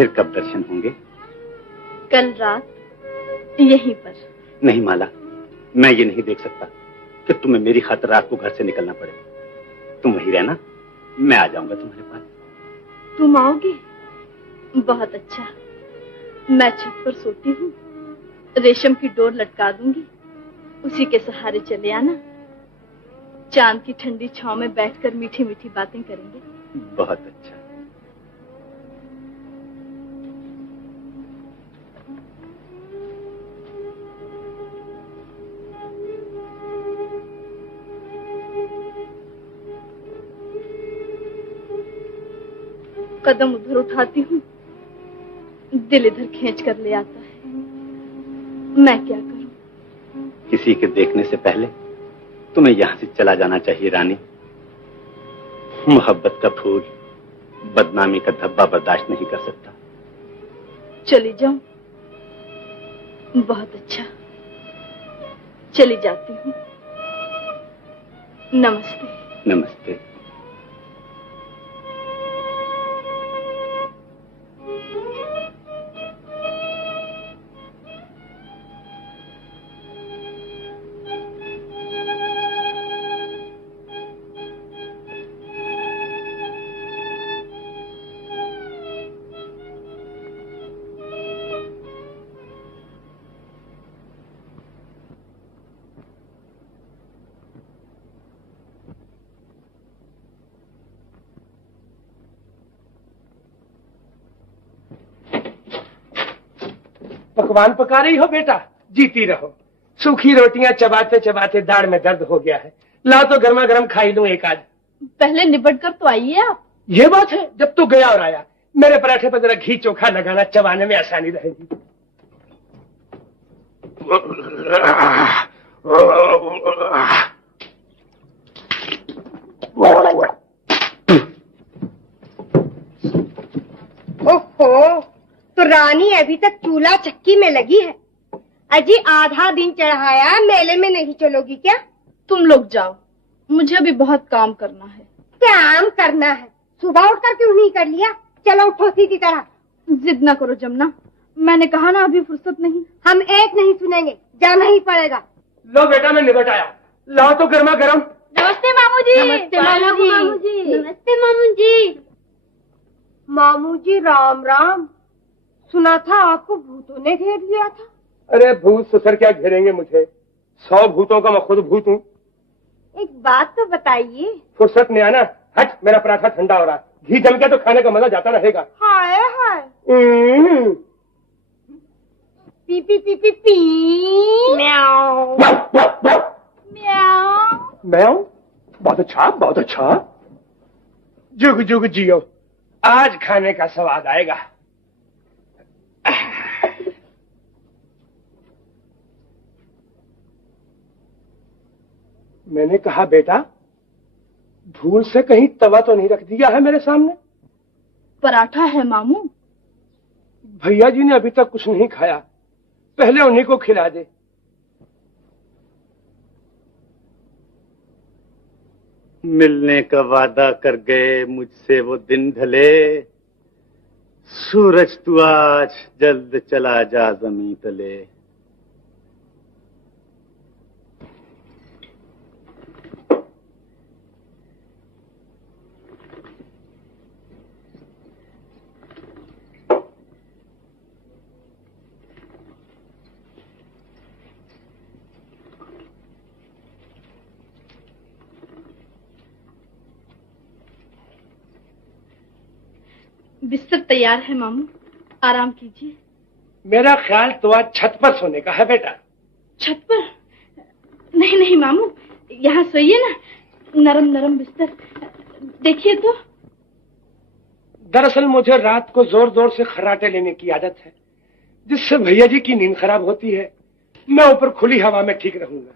फिर कब दर्शन होंगे? कल रात यहीं पर। नहीं माला, मैं ये नहीं देख सकता कि तुम्हें मेरी खातिर रात को घर से निकलना पड़े। तुम वहीं रहना, मैं आ जाऊंगा तुम्हारे पास। तुम आओगे? बहुत अच्छा। मैं छत पर सोती हूँ, रेशम की डोर लटका दूंगी, उसी के सहारे चले आना। चांद की ठंडी छांव में बैठकर मीठी मीठी बातें करेंगे। बहुत अच्छा। कदम उधर उठाती हूँ, दिल इधर खींच कर ले आता है। मैं क्या करूं? किसी के देखने से पहले तुम्हें यहाँ से चला जाना चाहिए रानी। मोहब्बत का फूल बदनामी का धब्बा बर्दाश्त नहीं कर सकता। चली जाऊं? बहुत अच्छा, चली जाती हूँ। नमस्ते। नमस्ते। पकवान पका रही हो बेटा? जीती रहो। सूखी रोटियां चबाते चबाते दाढ़ में दर्द हो गया है। ला तो गर्मा गर्म खाई लूं एक आज। पहले निबट कर तो आइए आप। ये बात है, जब तू गया और आया। मेरे पराठे पर जरा घी चोखा लगाना, चबाने में आसानी रहेगी। ओहो, तो रानी अभी तक चूल्हा चक्की में लगी है। अजी आधा दिन चढ़ाया, मेले में नहीं चलोगी क्या? तुम लोग जाओ, मुझे अभी बहुत काम करना है। काम करना है? सुबह उठकर क्यों नहीं कर लिया? चलो उठो सीधी तरह। जिद न करो जमुना, मैंने कहा ना अभी फुर्सत नहीं। हम एक नहीं सुनेंगे, जाना ही पड़ेगा। लो बेटा, मैं निबट आया। लाओ तो गर्मा गर्म। नमस्ते मामू जी। नमस्ते मामू जी। नमस्ते मामू जी। मामू जी राम राम। सुना था आपको भूतों ने घेर लिया था। अरे भूत ससुर क्या घेरेंगे मुझे? 100 भूतों का मैं खुद भूत हूँ। एक बात तो बताइए। फुर्सत में आना। हट, मेरा पराठा ठंडा हो रहा है। घी जम गया तो खाने का मजा जाता रहेगा। हाय हाय। पी पी पी पी पी। म्याऊ म्याऊ। म्याऊ। बहुत अच्छा, बहुत अच्छा। जुग जुग जियो, आज खाने का स्वाद आएगा। मैंने कहा बेटा, भूल से कहीं तवा तो नहीं रख दिया है मेरे सामने? पराठा है मामू। भैया जी ने अभी तक कुछ नहीं खाया, पहले उन्हीं को खिला दे। मिलने का वादा कर गए मुझसे वो दिन ढले, सूरज तू आज जल्द चला जा जमीन तले। बिस्तर तैयार है मामू, आराम कीजिए। मेरा ख्याल तो आज छत पर सोने का है बेटा। छत पर? नहीं नहीं मामू, यहाँ सोइए ना, नरम नरम बिस्तर। देखिए तो। दरअसल मुझे रात को जोर जोर से खर्राटे लेने की आदत है, जिससे भैया जी की नींद खराब होती है। मैं ऊपर खुली हवा में ठीक रहूंगा।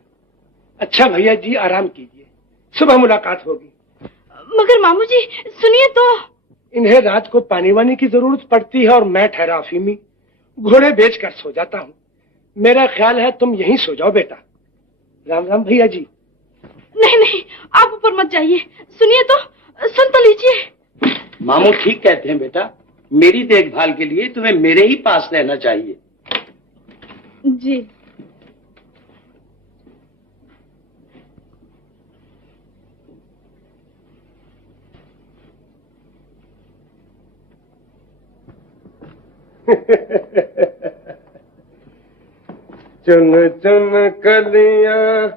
अच्छा भैया जी, आराम कीजिए, सुबह मुलाकात होगी। मगर मामू जी सुनिए तो। इन्हें रात को पानी वानी की जरूरत पड़ती है और मैं ठहरा अफीमी घोड़े बेचकर सो जाता हूँ। मेरा ख्याल है तुम यहीं सो जाओ बेटा। राम राम भैया जी। नहीं नहीं, आप ऊपर मत जाइए। सुनिए तो, सुन तो लीजिए। मामू ठीक कहते हैं बेटा, मेरी देखभाल के लिए तुम्हें मेरे ही पास रहना चाहिए। जी। चुन चुन कलियां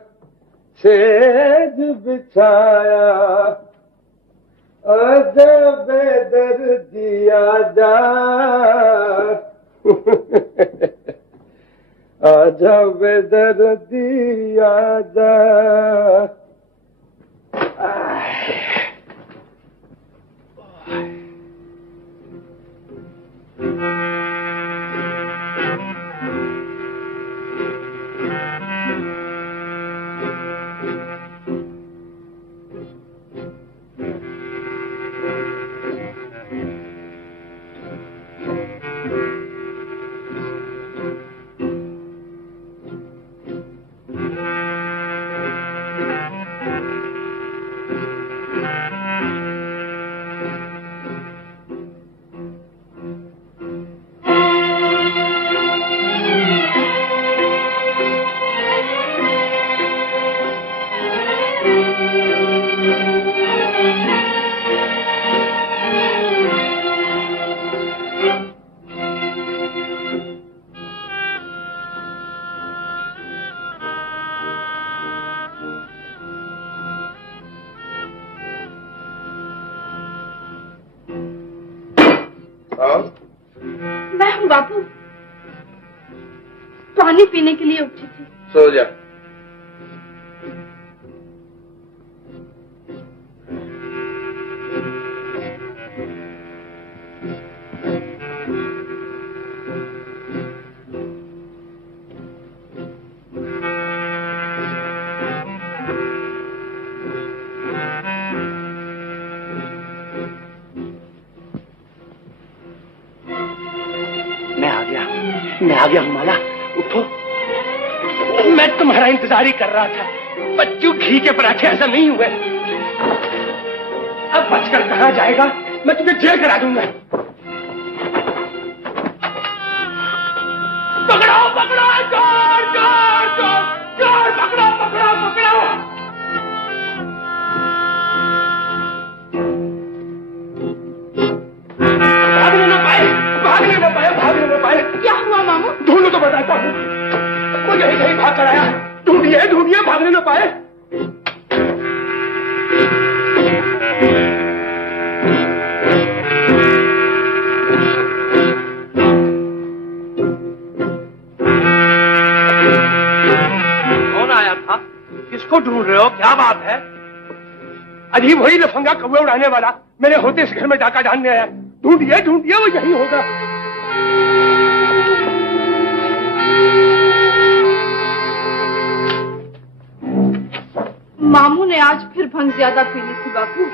सेज बिछाया, आजा बेदर्दी आजा, आजा बेदर्दी आजा। मैं हूँ बापू, पानी पीने के लिए उठी थी। सो जा। मैं आ गया माला, उठो। मैं तुम्हारा इंतजार ही कर रहा था। बच्चू घी के पराठे ऐसा नहीं हुए। अब बचकर कहाँ जाएगा? मैं तुम्हें जेल करा दूंगा। पकड़ो पकड़ो, चोर चोर चोर चोर, पकड़ो पकड़ो पकड़ो। भागने न पाए, भागने न पाए, भागने न पाए। क्या हुआ मामू? ढूंढो तो बताता हूँ। वो यही कहीं भाग कर आया। ढूंढिए ढूंढिए, भागने न पाए। कौन आया था? किसको ढूंढ रहे हो? क्या बात है? अभी वही लफंगा कौवे उड़ाने वाला मेरे होते इस घर में डाका डालने आया। ढूंढिए ढूंढिए, वो यही होगा। मामू ने आज फिर भंग ज्यादा पी ली थी बापू,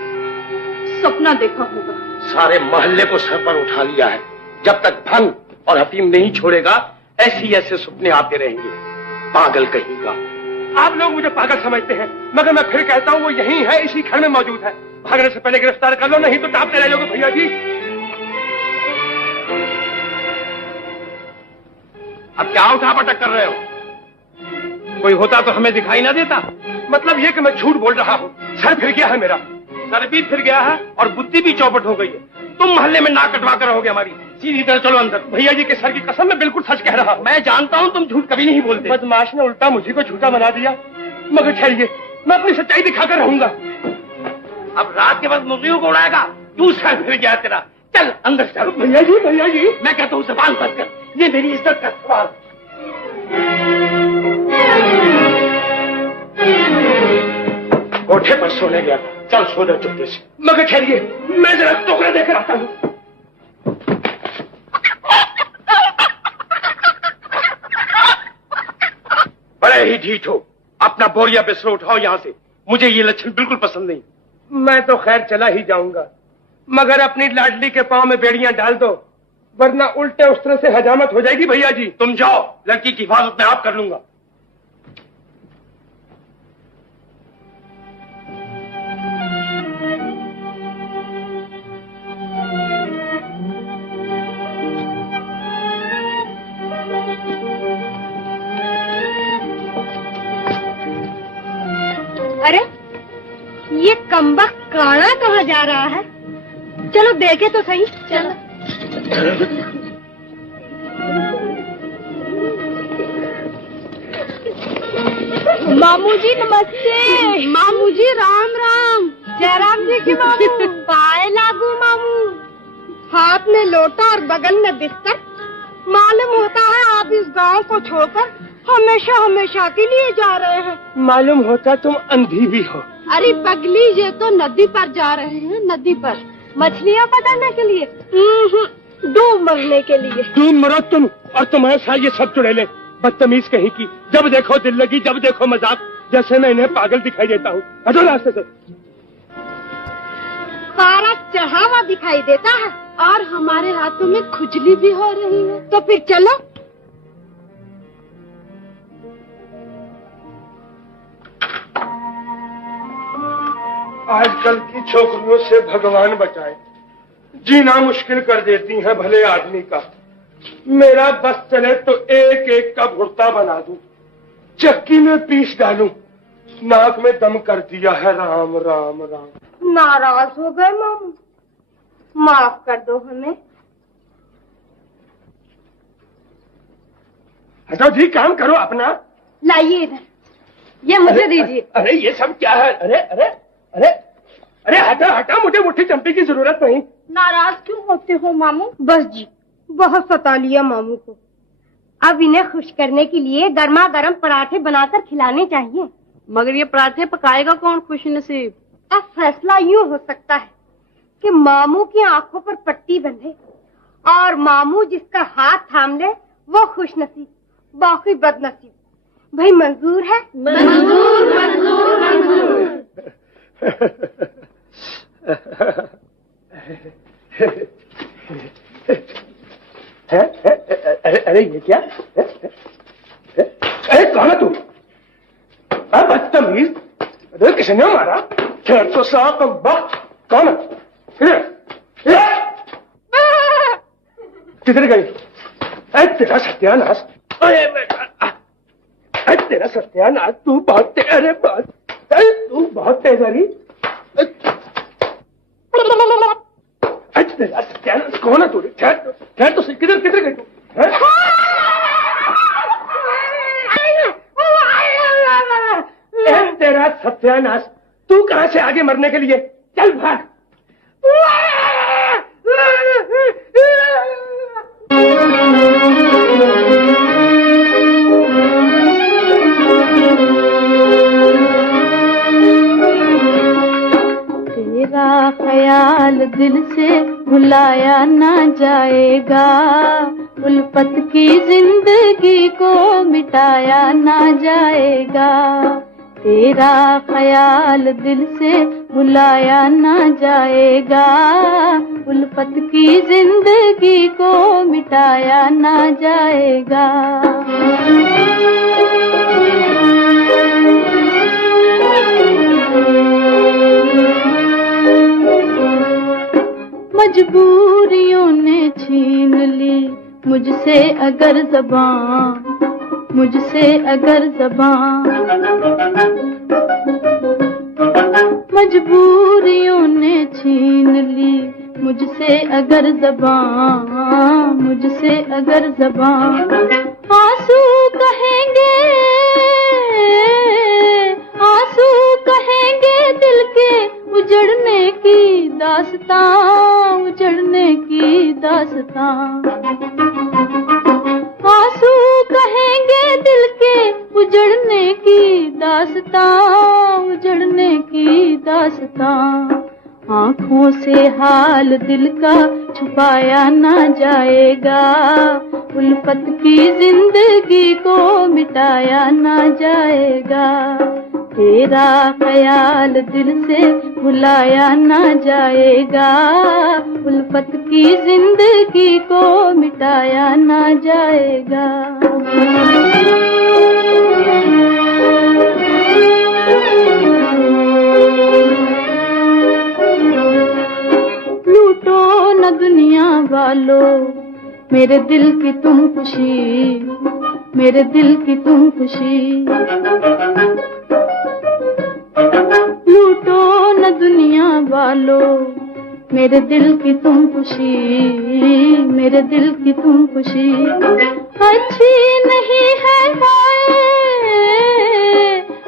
सपना देखा होगा। सारे मोहल्ले को सर पर उठा लिया है। जब तक भंग और अफीम नहीं छोड़ेगा, ऐसे ऐसे सपने आते रहेंगे। पागल कहेगा। आप लोग मुझे पागल समझते हैं, मगर मैं फिर कहता हूँ वो यही है, इसी घर में मौजूद है। भागने से पहले गिरफ्तार कर लो, नहीं तो टापते रह लोगे भैया जी। अब क्या उठा पटक कर रहे हो? कोई होता तो हमें दिखाई ना देता। मतलब ये कि मैं झूठ बोल रहा हूँ। सर फिर गया है मेरा, सर भी फिर गया है और बुद्धि भी चौपट हो गई है। तुम मोहल्ले में नाक कटवा कर रहोगे हमारी। सीधी तरह चलो अंदर। भैया जी के सर की कसम, मैं बिल्कुल सच कह रहा हूँ। मैं जानता हूँ तुम झूठ कभी नहीं बोलते। बदमाश ने उल्टा मुझे को झूठा बना दिया। मगर ठहरिए, मैं अपनी सच्चाई दिखाकर रहूंगा। अब रात के वक्त मुर्गियों को उड़ाएगा। तू सर फिर गया तेरा। चल अंदर चल। भैया जी मैं कहता हूँ जबान बंद कर, ये मेरी इज्जत का सवाल। कोठे पर सोने गया था। चल सो जा चुपके से। मगर ठहरिए, मैं जरा टोकरा देकर आता हूँ। बड़े ही ढीठ हो। अपना बोरिया बिस्तर उठाओ यहाँ से। मुझे ये लक्षण बिल्कुल पसंद नहीं। मैं तो खैर चला ही जाऊंगा, मगर अपनी लाडली के पांव में बेड़ियां डाल दो, वरना उल्टे उस तरह से हजामत हो जाएगी। भैया जी तुम जाओ, लड़की की हिफाजत मैं आप कर लूंगा। ये कमबख्त काना कहाँ जा रहा है? चलो देखे तो सही। चलो। मामू जी नमस्ते। मामू जी राम राम। जयराम जी की मामू। पाए लागू मामू। हाथ में लोटा और बगल में बिस्तर। मालूम होता है आप इस गांव को छोड़कर हमेशा हमेशा के लिए जा रहे हैं। मालूम होता तुम अंधी भी हो। अरे पगली, ये तो नदी पर जा रहे हैं, नदी पर मछलियाँ पकड़ने के लिए। डूब मरने के लिए। तुम मरो तुम और तुम्हारे साथ ये सब चुड़ैले, बदतमीज कहीं की। जब देखो दिल लगी, जब देखो मजाक, जैसे मैं इन्हें पागल दिखाई देता हूँ। हटो रास्ते से। सारा चढ़ावा दिखाई देता है और हमारे हाथों में खुजली भी हो रही है। तो फिर चलो। आजकल की छोकरियों से भगवान बचाए, जीना मुश्किल कर देती हैं भले आदमी का। मेरा बस चले तो एक एक का भुट्टा बना दूं, चक्की में पीस डालूं। नाक में दम कर दिया है। राम राम राम। नाराज हो गए मामू, माफ कर दो हमें। हटो जी, काम करो अपना। लाइए इधर, ये मुझे दीजिए। अरे ये सब क्या है? अरे अरे अरे अरे हटा हटा, मुझे मुट्ठी चंपी की जरूरत नहीं। नाराज क्यों होते हो मामू? बस जी, बहुत सता लिया मामू को। अब इन्हें खुश करने के लिए गर्मा गर्म पराठे बनाकर खिलाने चाहिए। मगर ये पराठे पकाएगा कौन खुश नसीब? अब फैसला यूँ हो सकता है कि मामू की आंखों पर पट्टी बंधे और मामू जिसका हाथ थाम ले वो खुश नसीब, बाकी बदनसीब। भाई मंजूर है? मंजूर मंजूर मंजूर। अरे ये क्या? अरे कौन है तू? बदतमीज। अरे किसने मारा? खैर तो साफ वक्त। कौन है? किधर गई? अरे तेरा सत्यानाश। अरे तेरा सत्यानाश। तू बहुत तेज रही। तेरा सत्यानाश। कौन है तू? खैर तो किधर गई तू? तेरा सत्यानाश। तू कहां से आगे मरने के लिए? चल भाग। तेरा ख्याल दिल से भुलाया ना जाएगा, उल्फत की जिंदगी को मिटाया ना जाएगा। तेरा ख्याल दिल से भुलाया ना जाएगा, उल्फत की जिंदगी को मिटाया ना जाएगा। मजबूरियों ने छीन ली मुझसे अगर ज़बान, मुझसे अगर ज़बान। मजबूरियों ने छीन ली मुझसे अगर ज़बान, मुझसे अगर ज़बान। आंसू कहेंगे, आंसू कहेंगे दिल के उजड़ने की दास्तां, उजड़ने की दास्तां। आंसू कहेंगे दिल के उजड़ने की दास्तां, उजड़ने की दास्तां। आँखों से हाल दिल का छुपाया ना जाएगा, उल्फत की जिंदगी को मिटाया ना जाएगा। तेरा ख्याल दिल से भुलाया ना जाएगा, उल्फत की जिंदगी को मिटाया ना जाएगा। लूटो न दुनिया वालों मेरे दिल की तुम खुशी, मेरे दिल की तुम खुशी। लूटो लो, मेरे दिल की तुम खुशी, मेरे दिल की तुम खुशी अच्छी नहीं है हाय,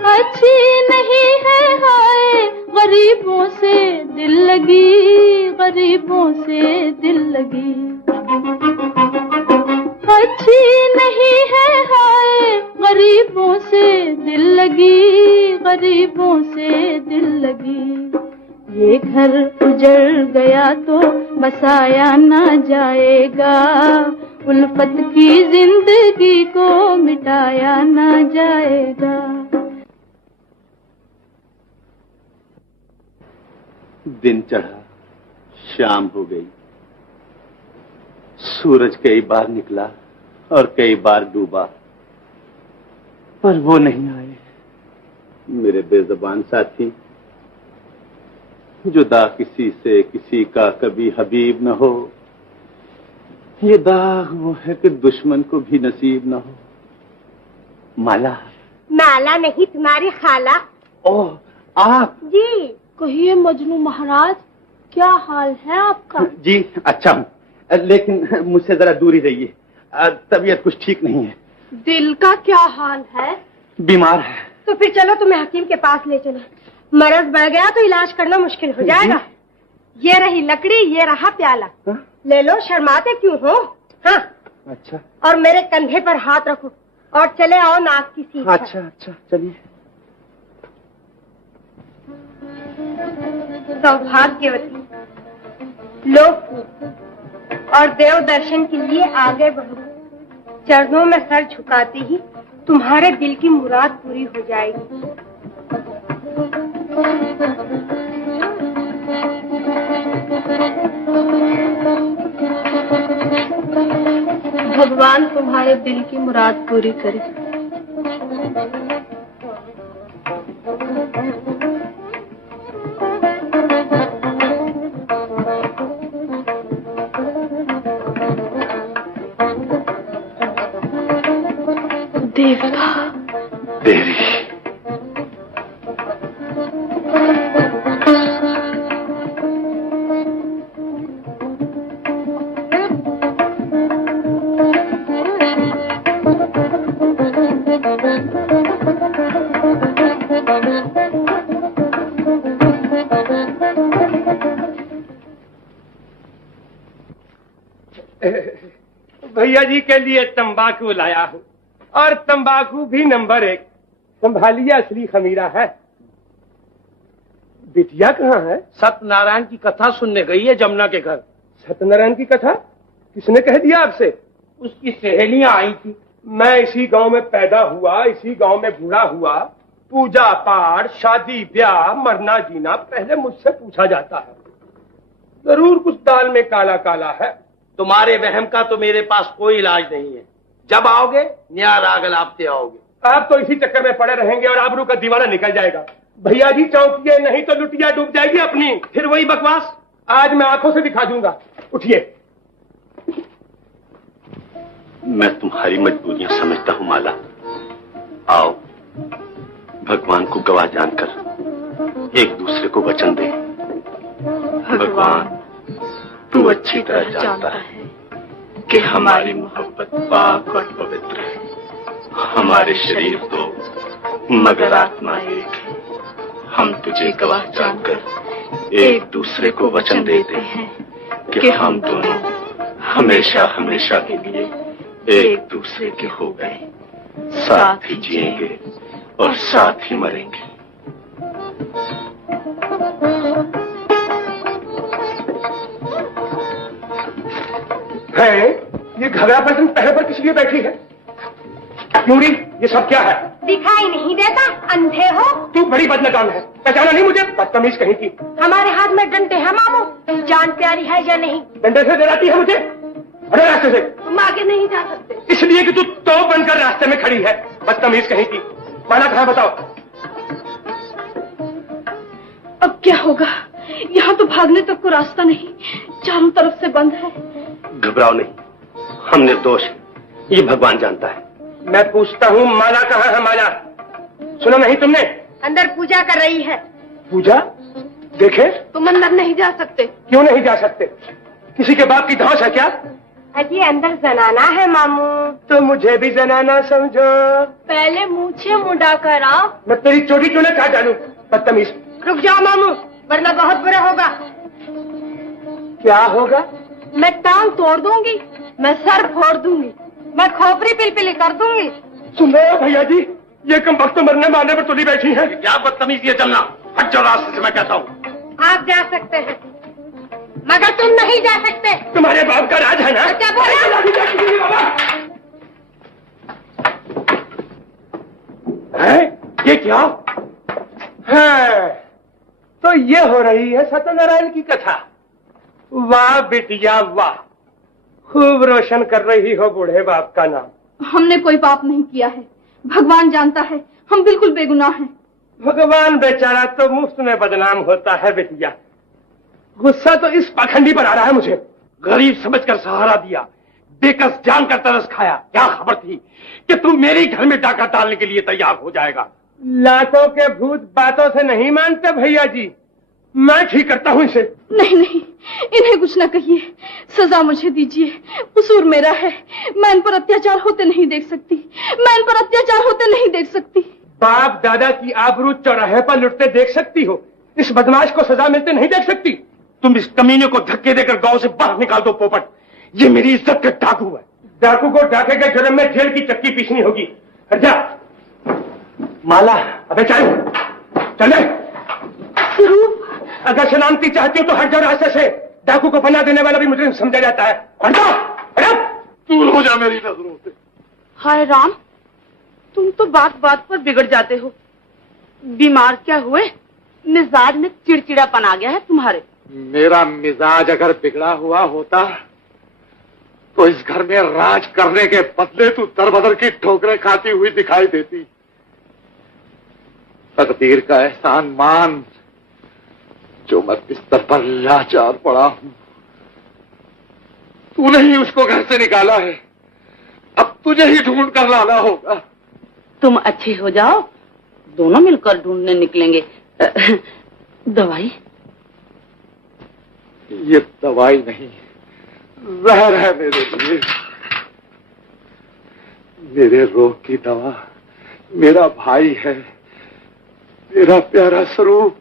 अच्छी नहीं है हाय, गरीबों से दिल लगी, गरीबों से दिल लगी। अच्छी नहीं है हाय, गरीबों से दिल लगी, गरीबों से दिल लगी। ये घर उजड़ गया तो बसाया ना जाएगा, उल्फत की जिंदगी को मिटाया ना जाएगा। दिन चढ़ा, शाम हो गई, सूरज कई बार निकला और कई बार डूबा, पर वो नहीं आए मेरे बेज़बान साथी। जुदा किसी से किसी का कभी हबीब न हो, ये दाग वो है कि दुश्मन को भी नसीब न हो। माला। माला नहीं, तुम्हारी खाला। ओह, आप? जी। कहिए मजनू महाराज, क्या हाल है आपका? जी अच्छा हूँ, लेकिन मुझसे जरा दूरी रहिए, तबीयत कुछ ठीक नहीं है। दिल का क्या हाल है? बीमार है। तो फिर चलो तुम्हें हकीम के पास ले चलो, मर्ज बढ़ गया तो इलाज करना मुश्किल हो जाएगा। ये रही लकड़ी, ये रहा प्याला। हा? ले लो, शर्माते क्यों हो? हाँ। अच्छा। और मेरे कंधे पर हाथ रखो और चले आओ नाक की सीट। अच्छा अच्छा, चलिए। सौभाग्यवती लो और देव दर्शन के लिए आगे बढ़ो। चरणों में सर झुकाते ही तुम्हारे दिल की मुराद पूरी हो जाएगी। भगवान तुम्हारे दिल की मुराद पूरी करे। देवता देवी। भैया जी के लिए तंबाकू लाया हूँ, और तंबाकू भी नंबर 1। संभालिए, असली खमीरा है। बिटिया कहाँ है? सत्यनारायण की कथा सुनने गई है जमुना के घर। सत्यनारायण की कथा किसने कह दिया आपसे? उसकी सहेलियां आई थी। मैं इसी गांव में पैदा हुआ, इसी गांव में बूढ़ा हुआ। पूजा पाठ, शादी ब्याह, मरना जीना पहले मुझसे पूछा जाता है। जरूर कुछ दाल में काला काला है। तुम्हारे वहम का तो मेरे पास कोई इलाज नहीं है। जब आओगे नया राग लापते आओगे। आप तो इसी चक्कर में पड़े रहेंगे और आबरू का दीवाना निकल जाएगा। भैया जी चौंकिए, नहीं तो लुटिया डूब जाएगी अपनी। फिर वही बकवास आज मैं आंखों से दिखा दूंगा। उठिए। मैं तुम्हारी मजबूरियां समझता हूँ माला। आओ, भगवान को गवाह जानकर एक दूसरे को वचन दे। भगवान, तू अच्छी तरह जानता है कि हमारी मोहब्बत पाक और पवित्र है। हमारे शरीर तो मगर आत्मा एक है। हम तुझे गवाह जानकर एक दूसरे को वचन देते हैं कि हम दोनों हमेशा हमेशा के लिए एक दूसरे के हो गए, साथ ही जिएंगे और साथ ही मरेंगे। है ये घबरा पर्सन पहले पर किस लिए बैठी है? क्यूरी, ये सब क्या है? दिखाई नहीं देता? अंधे हो? तू बड़ी बदनकाम है, पहचाना नहीं मुझे? बदतमीज कहीं की। हमारे हाथ में डंडे हैं मामू, जान प्यारी है या नहीं? डंडे से डराती है मुझे? अरे रास्ते से। तुम आगे नहीं जा सकते इसलिए कि तू तो बनकर रास्ते में खड़ी है, बदतमीज कहीं की। माला कहाँ बताओ? अब क्या होगा? यहाँ तो भागने तक को रास्ता नहीं, चारों तरफ से बंद है। घबराओ नहीं, हम निर्दोष हैं, ये भगवान जानता है। मैं पूछता हूँ, माला कहाँ है? माला सुना नहीं तुमने? अंदर पूजा कर रही है। पूजा? देखे? तुम अंदर नहीं जा सकते। क्यों नहीं जा सकते? किसी के बाप की धौंस है क्या? अजी अंदर जनाना है मामू। तो मुझे भी जनाना समझो। पहले मूछे मुंडा कर आओ। मैं तेरी चोटी क्यों न काट डालूं, बदतमीज। रुक जाओ मामू, वरना बहुत बुरा होगा। क्या होगा? मैं टांग तोड़ दूंगी, मैं सर फोड़ दूंगी, मैं खोपड़ी पिलपिली कर दूंगी। सुन रहे हो भैया जी, ये कम वक्त मरने मारने पर तुली बैठी है। क्या बदतमीज ये चलना, हट जाओ रास्ते से, मैं कहता हूँ। आप जा सकते हैं मगर तुम नहीं जा सकते। तुम्हारे बाप का राज है ना? क्या बोला? है? ये क्या है? तो ये हो रही है सत्यनारायण की कथा। वाह बिटिया वाह, खूब रोशन कर रही हो बूढ़े बाप का नाम। हमने कोई पाप नहीं किया है, भगवान जानता है, हम बिल्कुल बेगुनाह हैं। भगवान बेचारा तो मुफ्त में बदनाम होता है बिटिया। गुस्सा तो इस पाखंडी पर आ रहा है मुझे। गरीब समझकर सहारा दिया, बेकस जानकर तरस खाया। क्या खबर थी कि तू मेरे घर में डाका डालने के लिए तैयार हो जाएगा? लातों के भूत बातों से नहीं मानते भैया जी, मैं ठीक करता हूँ इसे। नहीं नहीं, इन्हें कुछ न कहिए, सजा मुझे दीजिए, कसूर मेरा है। मैं इन पर अत्याचार होते नहीं देख सकती, मैं इन पर अत्याचार होते नहीं देख सकती। बाप दादा की आबरू चौराहे पर लुटते देख सकती हो, इस बदमाश को सजा मिलते नहीं देख सकती। तुम इस कमीने को धक्के देकर गांव से बाहर निकाल दो पोपट, ये मेरी इज्जत का डाकू है। डाकू को डाके के जुर्म में जेल की चक्की पीसनी होगी। हट जा। माला, अबे चल चले। अगर सलामती चाहती हो तो हट जाओ रास्ते से। डाकू को पनाह देने वाला भी मुझे समझा जाता है। हट जाओ, दूर हो जा मेरी नजरों से। हाय राम, तुम तो बात बात पर बिगड़ जाते हो। बीमार क्या हुए? मिजाज में चिड़चिड़ापन आ गया है तुम्हारे। मेरा मिजाज अगर बिगड़ा हुआ होता तो इस घर में राज करने के बदले तू दरबदर की ठोकरें खाती हुई दिखाई देती। तकदीर का एहसान मान जो मैं बिस्तर पर लाचार पड़ा हूं। तूने ही उसको घर से निकाला है, अब तुझे ही ढूंढ कर लाना होगा। तुम अच्छे हो जाओ, दोनों मिलकर ढूंढने निकलेंगे। दवाई? ये दवाई नहीं, जहर है मेरे लिए। मेरे रोग की दवा मेरा भाई है, मेरा प्यारा स्वरूप।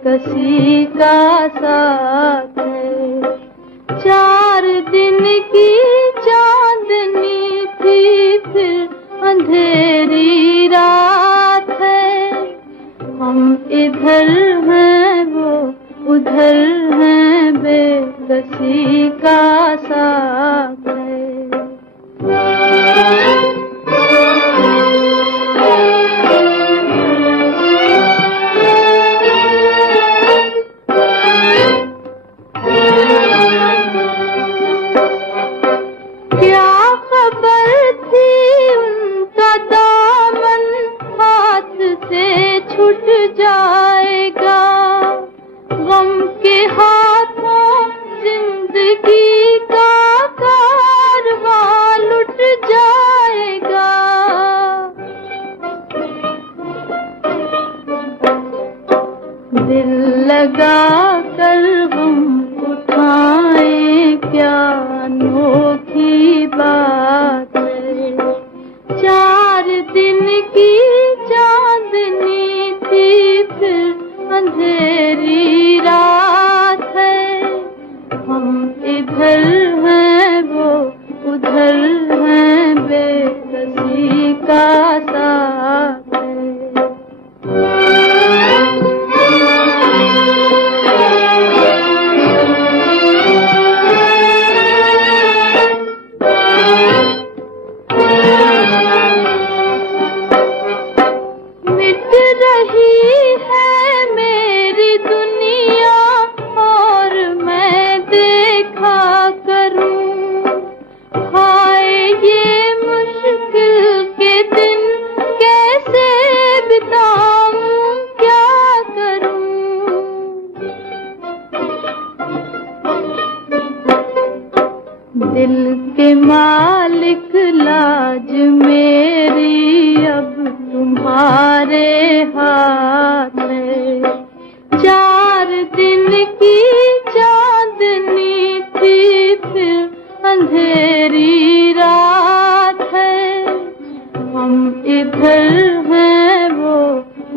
किसी का साथ है। 4 दिन की चांदनी थी फिर अंधेरी रात है। हम इधर हैं वो उधर हैं, बेकसी का साथ है। छूट जाएगा गम के हाथों, जिंदगी का कारवां लुट जाएगा। दिल लगा कर गम उठाए, क्या अनोखी बात है। 4 दिन की चांदनी थी फिर अंधेरी रात है। हम इधर हैं वो उधर हैं, बेकसी का साथ है। इधर है वो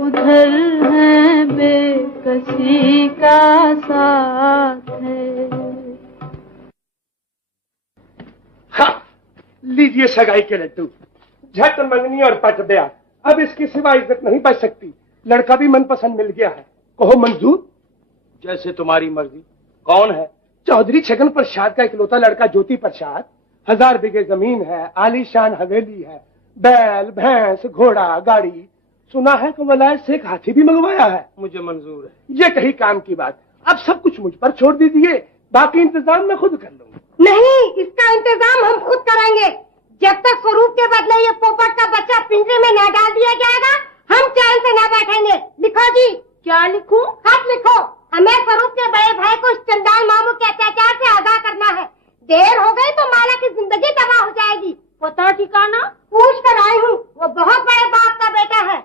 उधर है, बेकसी का साथ है। हाँ, लीजिए सगाई के लड्डू। झट मंगनी और पट ब्याह। अब इसकी सिवा इज्जत नहीं बच सकती। लड़का भी मनपसंद मिल गया है। कहो मंजूर? जैसे तुम्हारी मर्जी। कौन है? चौधरी छगन प्रसाद का इकलौता लड़का ज्योति प्रसाद। 1000 बीघे जमीन है, आलीशान हवेली है, बैल भैंस घोड़ा गाड़ी। सुना है कि वलायत से एक हाथी भी मंगवाया है। मुझे मंजूर है। ये कही काम की बात। अब सब कुछ मुझ पर छोड़ दीजिए, बाकी इंतजाम मैं खुद कर लूंगा। नहीं, इसका इंतजाम हम खुद करेंगे। जब तक स्वरूप के बदले ये पोपट का बच्चा पिंजरे में न डाल दिया जाएगा, हम चैन से न बैठेंगे। लिखो जी। क्या लिखूं? खत लिखो। हमें स्वरूप के बड़े भाई को इस चंडाल मामू के अत्याचार से आगाह करना है। देर हो गई तो माला की जिंदगी तबाह हो जाएगी। पता ठिकाना? पूछ कर आई हूँ। वो बहुत बड़े बाप का बेटा है।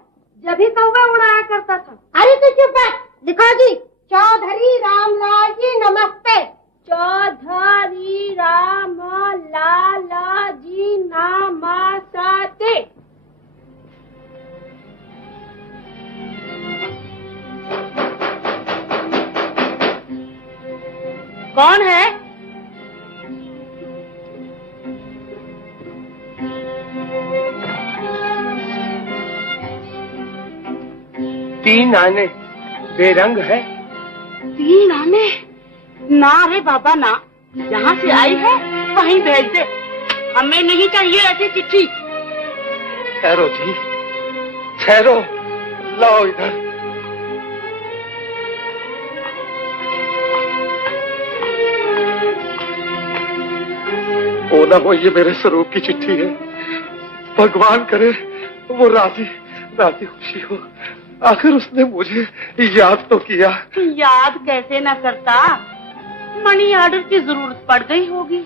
जब ही कौवा उड़ाया करता था। अरे तो चुप है। लिखो जी। चौधरी रामलाल जी नमस्ते। चौधरी राम लाला जी नमस्ते। कौन है? तीन आने बेरंग है। 3 आने? ना रे बाबा ना, जहाँ से आई है वहीं भेज दे। हमें नहीं चाहिए ऐसी चिट्ठी। ठहरो जी, ठहरो। लाओ इधर। ओ ना हो, ये मेरे स्वरूप की चिट्ठी है। भगवान करे वो राजी राजी खुशी हो। आखिर उसने मुझे याद तो किया। याद कैसे न करता, मनी ऑर्डर की जरूरत पड़ गई होगी।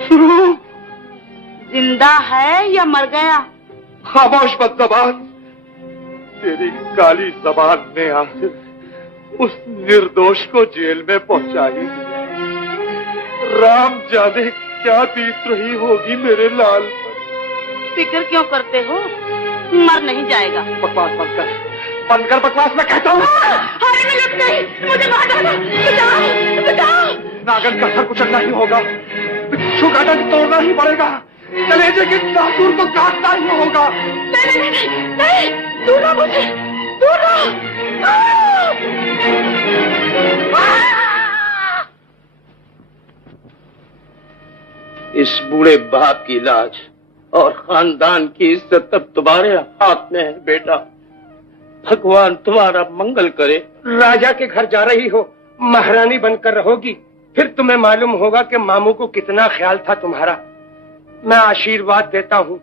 स्वरूप जिंदा है या मर गया? खामोश बदजबान। तेरी काली जबान ने आखिर उस निर्दोष को जेल में पहुंचा ही दिया। राम जाने क्या बीत रही होगी मेरे लाल पर। फिक्र क्यों करते हो, मर नहीं जाएगा। बकवास बंद कर बकवास, मैं कहता हूँ। हाय मैं लग गई, मुझे मार डाला। बचाओ बचाओ। नागन का सर कुचलना ही होगा, बिच्छू का डंक तोड़ना ही पड़ेगा, कलेजे के नासूर को काटना ही होगा। नहीं नहीं नहीं नहीं, दूर रहो मुझे, दूर रहो। इस बूढ़े बाप की लाज और खानदान की इज्जत अब तुम्हारे हाथ में है बेटा। भगवान तुम्हारा मंगल करे। राजा के घर जा रही हो, महारानी बनकर रहोगी, फिर तुम्हें मालूम होगा कि मामू को कितना ख्याल था तुम्हारा। मैं आशीर्वाद देता हूँ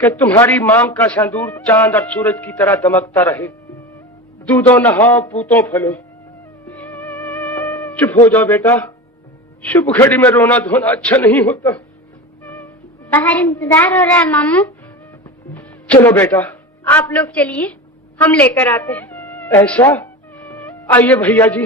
कि तुम्हारी मांग का संदूर चांद और सूरज की तरह दमकता रहे। दूधो नहाओ पूतों फलो। चुप हो जाओ बेटा, शुभ घड़ी में रोना धोना अच्छा नहीं होता। बाहर इंतजार हो रहा है मामू। चलो बेटा। आप लोग चलिए, हम लेकर आते हैं। ऐसा? आइए भैया जी।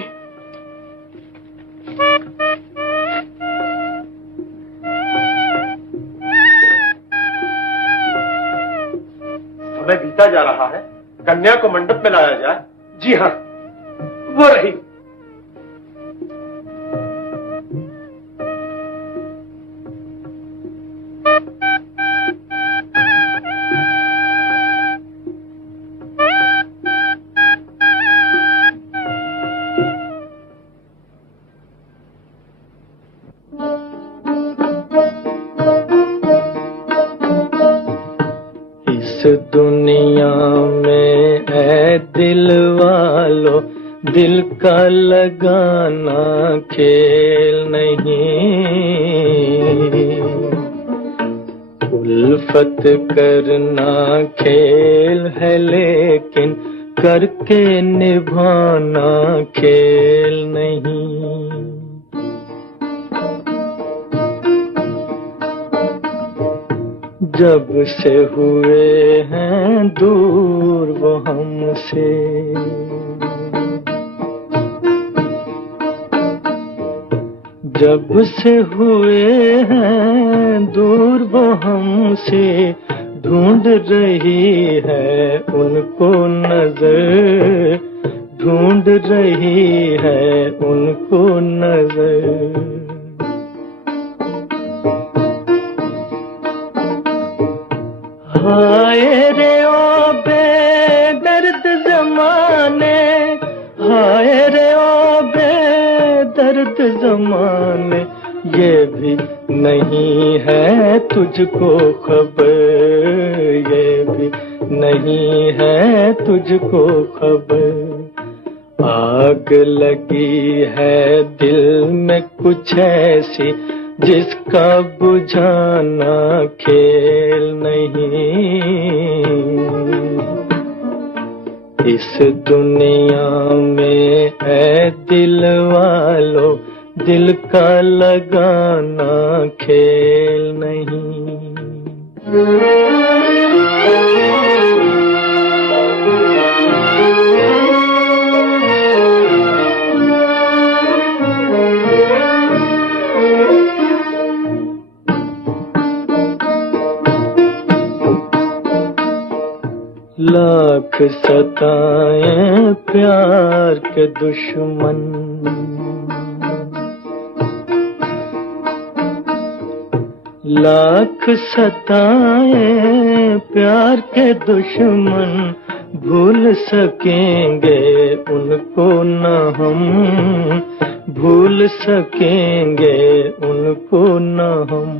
समय बीता जा रहा है, कन्या को मंडप में लाया जाए। जी हाँ, वो रही। दुनिया में ऐ दिल वालों, दिल का लगाना खेल नहीं। उल्फत करना खेल है लेकिन करके निभाना खेल नहीं। जब से हुए हैं दूर वो हमसे, जब से हुए हैं दूर वो हमसे, ढूंढ रही है उनको नजर, ढूंढ रही है उनको नजर। हाय रे ओ बेदर्द ज़माने, हाय रे ओ बेदर्द ज़माने, ये भी नहीं है तुझको खबर, ये भी नहीं है तुझको खबर। आग लगी है दिल में कुछ ऐसी, जिसका बुझाना खेल नहीं। इस दुनिया में है दिल वालों, दिल का लगाना खेल नहीं। लाख सताएं प्यार के दुश्मन, लाख सताएं प्यार के दुश्मन, भूल सकेंगे उनको न हम, भूल सकेंगे उनको न हम।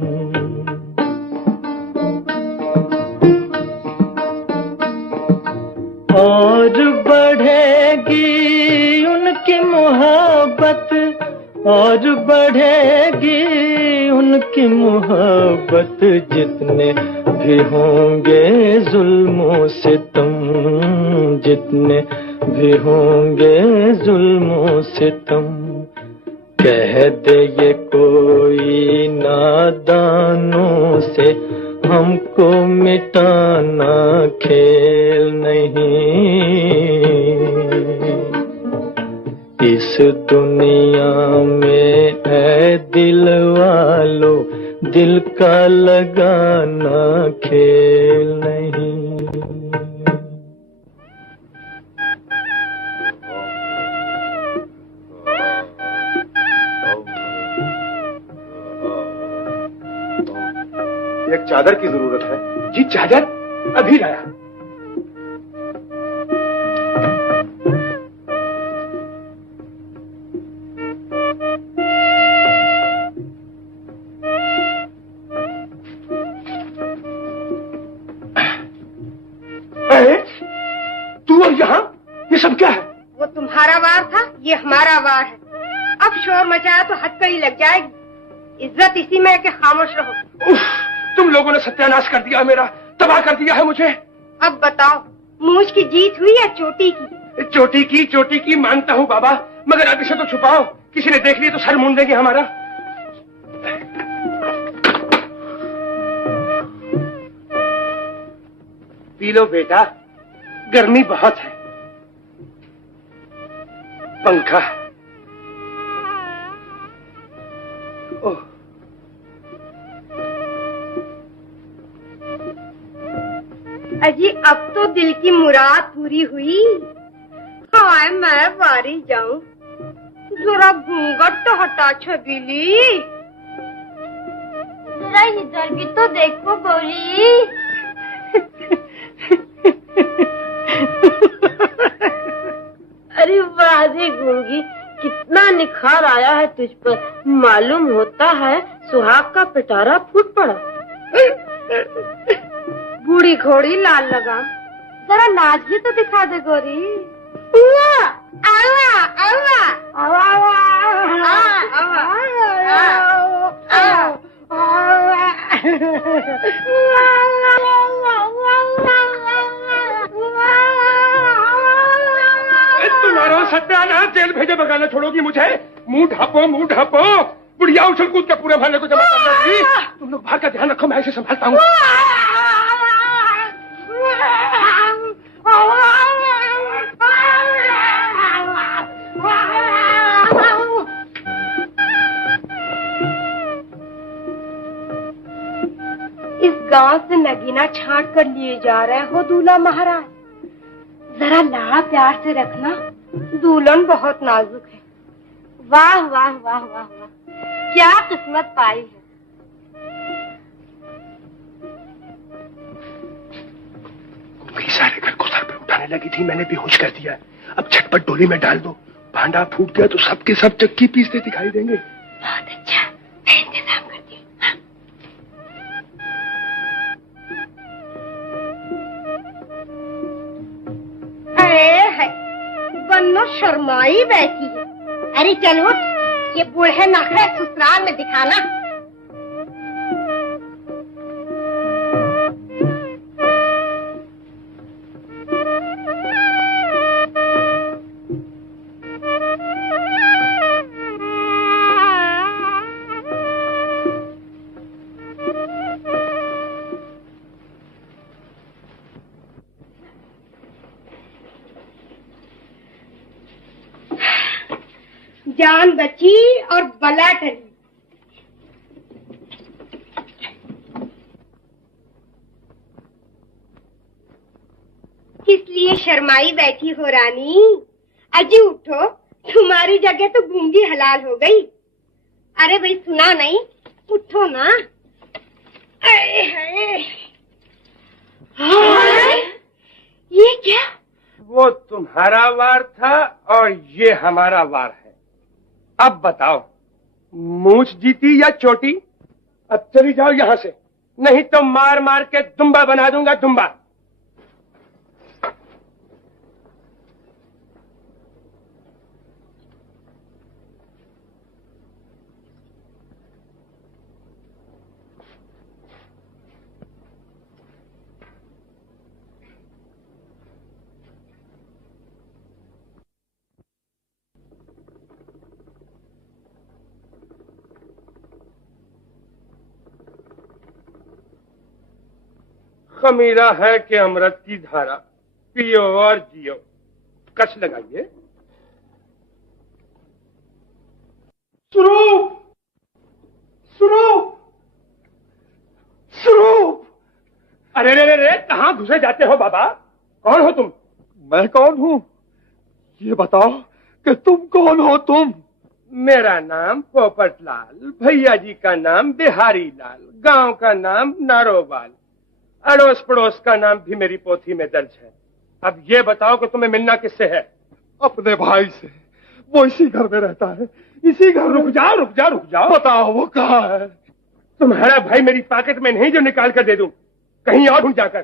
और बढ़ेगी उनकी मोहब्बत, और बढ़ेगी उनकी मोहब्बत, जितने भी होंगे जुल्मों से तुम, जितने भी होंगे जुल्मों से तुम। कह दे ये कोई नादानों से, हमको मिटाना खेल नहीं। इस दुनिया में है दिल वालों, दिल का लगाना खेल नहीं। एक चादर की जरूरत है। जी चादर अभी लाया। तू और यहाँ ये सब क्या है? वो तुम्हारा वार था, ये हमारा वार है। अब शोर मचाया तो हथकड़ी लग जाएगी। इज्जत इसी में है कि खामोश रहो। उफ, तुम लोगों ने सत्यानाश कर दिया मेरा, तबाह कर दिया है मुझे। अब बताओ, मूंछ की जीत हुई या चोटी की? चोटी की मानता हूँ बाबा, मगर अब इसे तो छुपाओ, किसी ने देख लिया तो सर मूंद देंगे हमारा। पी लो बेटा, गर्मी बहुत है। पंखा। ओह, अजी अब तो दिल की मुराद पूरी हुई। हाय मैं बारी जाऊं, जरा घूंघट तो हटा छबीली। जरा इधर भी तो देखो गोरी। अरे वाह रे गूंगी, कितना निखार आया है तुझ पर। मालूम होता है सुहाग का पिटारा फूट पड़ा। बूढ़ी घोड़ी लाल लगाम, जरा नाच भी तो दिखा दे गोरी। तुम्हारा सत्यानाश, जेल भेजे बगैर न छोड़ोगी मुझे। मुंह ढापो, मुंह ढापो। बुढ़िया उछल कूद के पूरे महल्ले को जमा कर देगी। तुम लोग बाहर का ध्यान रखो, मैं ऐसे संभालता हूँ। गांव से नगीना छांट कर लिए जा रहे हो दूल्हा महाराज। जरा लाड़ प्यार से रखना, दुल्हन बहुत नाजुक है। वाह वाह वाह वाह वाह, क्या किस्मत पाई है। सारे घर को सर पे उठाने लगी थी, मैंने बेहोश कर दिया। अब झटपट डोली में डाल दो, भांडा फूट गया तो सबके सब चक्की पीसते दिखाई देंगे। बहुत अच्छा, मैं इंतजाम करती हूँ। है बन्नो शर्माई बैठी है। अरे चलो, ये बूढ़े नखरे ससुराल में दिखाना। जान बची और बला टली। किस लिए शर्माई बैठी हो रानी? अजी उठो, तुम्हारी जगह तो गूंगी हलाल हो गई। अरे भाई सुना नहीं, उठो ना। ये क्या? वो तुम्हारा वार था और ये हमारा वार है। अब बताओ, मूछ जीती या चोटी? अब चली जाओ यहाँ से, नहीं तो मार मार के दुम्बा बना दूंगा, दुम्बा। खमीरा है कि अमृत की धारा, पियो और जियो। कश लगाइए। स्वरूप, स्वरूप, स्वरूप! अरे रे रे रे, कहाँ घुसे जाते हो बाबा? कौन हो तुम? मैं कौन हूँ ये बताओ कि तुम कौन हो? तुम? मेरा नाम पोपटलाल, भैया जी का नाम बिहारी लाल, गांव का नाम नारोवाल, अड़ोस पड़ोस का नाम भी मेरी पोथी में दर्ज है। अब ये बताओ कि तुम्हें मिलना किससे है? अपने भाई से। वो इसी घर में रहता है, इसी घर। रुक जाओ रुक जाओ रुक जाओ। बताओ वो कहाँ है? तुम्हारा भाई मेरी पॉकेट में नहीं जो निकाल कर दे दूं, कहीं और ढूंढ जाकर।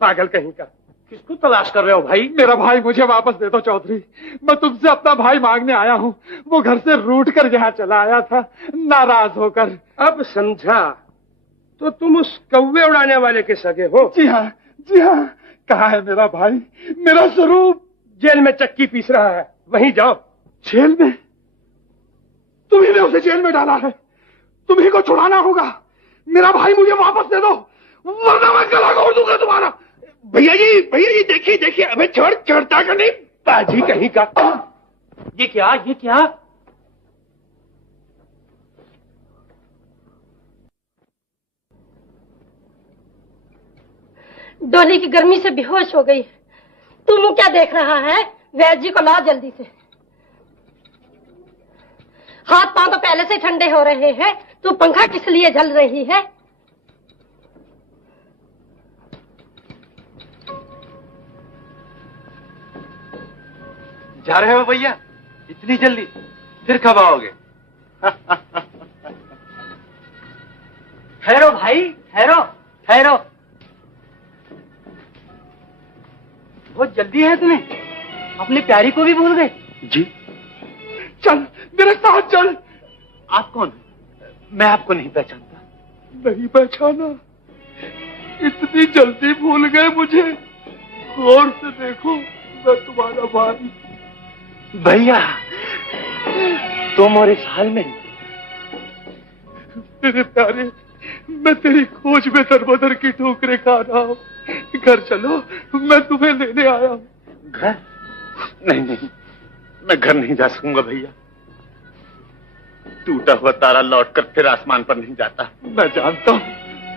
पागल कहीं का। किसको तलाश कर रहे हो भाई? मेरा भाई मुझे वापस दे दो चौधरी, मैं तुमसे अपना भाई मांगने आया हूँ। वो घर से रूठ कर यहाँ चला आया था, नाराज होकर। अब समझा, तो तुम उस कौवे उड़ाने वाले के सगे हो? जी हाँ, जी हाँ। कहाँ है मेरा भाई, मेरा स्वरूप? जेल में चक्की पीस रहा है, वहीं जाओ। जेल में? तुम्ही ने उसे जेल में डाला है, तुम्ही को छुड़ाना होगा। मेरा भाई मुझे वापस दे दो, वरना मैं गला घोट दूंगा तुम्हारा। भैया जी देखिए देखिए, अबे छोड़, चढ़ता का नहीं, बाजी कहीं का। ये क्या? डोली की गर्मी से बेहोश हो गई। तुम क्या देख रहा है? वैद्य जी को ला जल्दी से। हाथ पांव तो पहले से ठंडे हो रहे हैं, तू पंखा किस लिए जल रही है? जा रहे हो भैया? इतनी जल्दी? फिर कब आओगे? ठहरो भाई, ठहरो। बहुत जल्दी है तुम्हें, अपनी प्यारी को भी भूल गए? जी। चल मेरे साथ चल। आप कौन? मैं आपको नहीं पहचानता। नहीं पहचाना? इतनी जल्दी भूल गए मुझे? गौर से देखो, मैं तुम्हारा भाई। भैया, तुम और इस हाल में? मेरे प्यारे, मैं तेरी खोज में दरबदर की ठोकरें खा रहा हूँ। घर चलो, मैं तुम्हें लेने आया हूँ। घर? नहीं, मैं घर नहीं जा सकूंगा भैया। टूटा हुआ तारा लौटकर फिर आसमान पर नहीं जाता। मैं जानता हूँ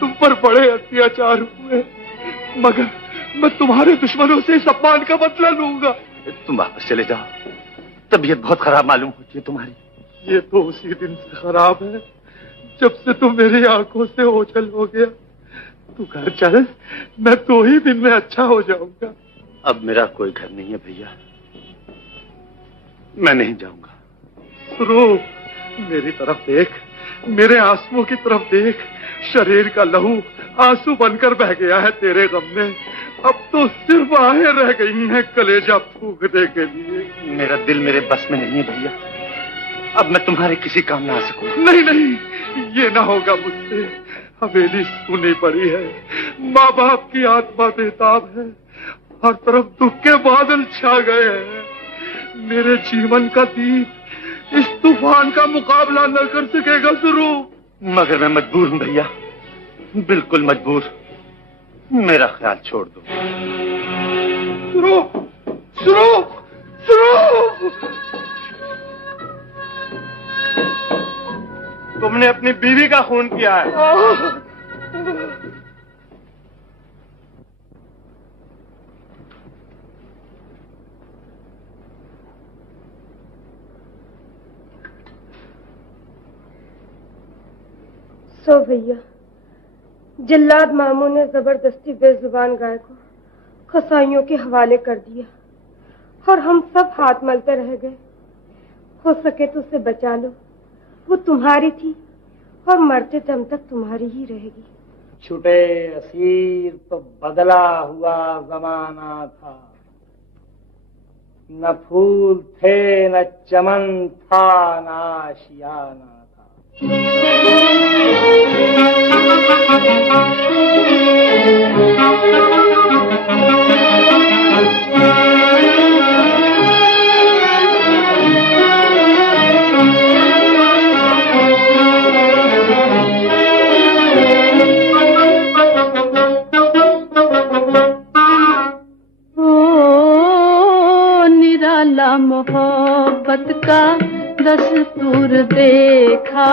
तुम पर बड़े अत्याचार हुए, मगर मैं तुम्हारे दुश्मनों से इस अपमान का बदला लूंगा। तुम वापस चले जाओ, तबीयत बहुत खराब मालूम होती है तुम्हारी। ये तो उसी दिन से खराब है जब से तुम मेरी आंखों से ओझल हो गया। तू घर चल, मैं 2 ही दिन में अच्छा हो जाऊंगा। अब मेरा कोई घर नहीं है भैया, मैं नहीं जाऊंगा। स्वरूप, मेरी तरफ देख, मेरे आंसुओं की तरफ देख। शरीर का लहू आंसू बनकर बह गया है तेरे गम में। अब तो सिर्फ आहें रह गई हैं कलेजा फूंकने के लिए। मेरा दिल मेरे बस में नहीं है भैया, अब मैं तुम्हारे किसी काम ना आ सकूं। नहीं नहीं, ये ना होगा मुझसे। हवेली सुनी पड़ी है, माँ बाप की आत्मा बेताब है, हर तरफ दुख के बादल छा गए हैं। मेरे जीवन का दीप इस तूफान का मुकाबला न कर सकेगा स्वरूप। मगर मैं मजबूर हूं भैया, बिल्कुल मजबूर। मेरा ख्याल छोड़ दो। स्वरूप, स्वरूप, स्वरूप! तुमने अपनी बीवी का खून किया है। सो भैया, जल्लाद मामू ने जबरदस्ती बेजुबान गाय को कसाईयों के हवाले कर दिया और हम सब हाथ मलते रह गए। हो सके तो उसे बचा लो, वो तुम्हारी थी और मरते दम तक तुम्हारी ही रहेगी। छुटे असीर तो बदला हुआ जमाना था, न फूल थे न चमन था न आशियाना था। मोहब्बत का दस्तूर देखा,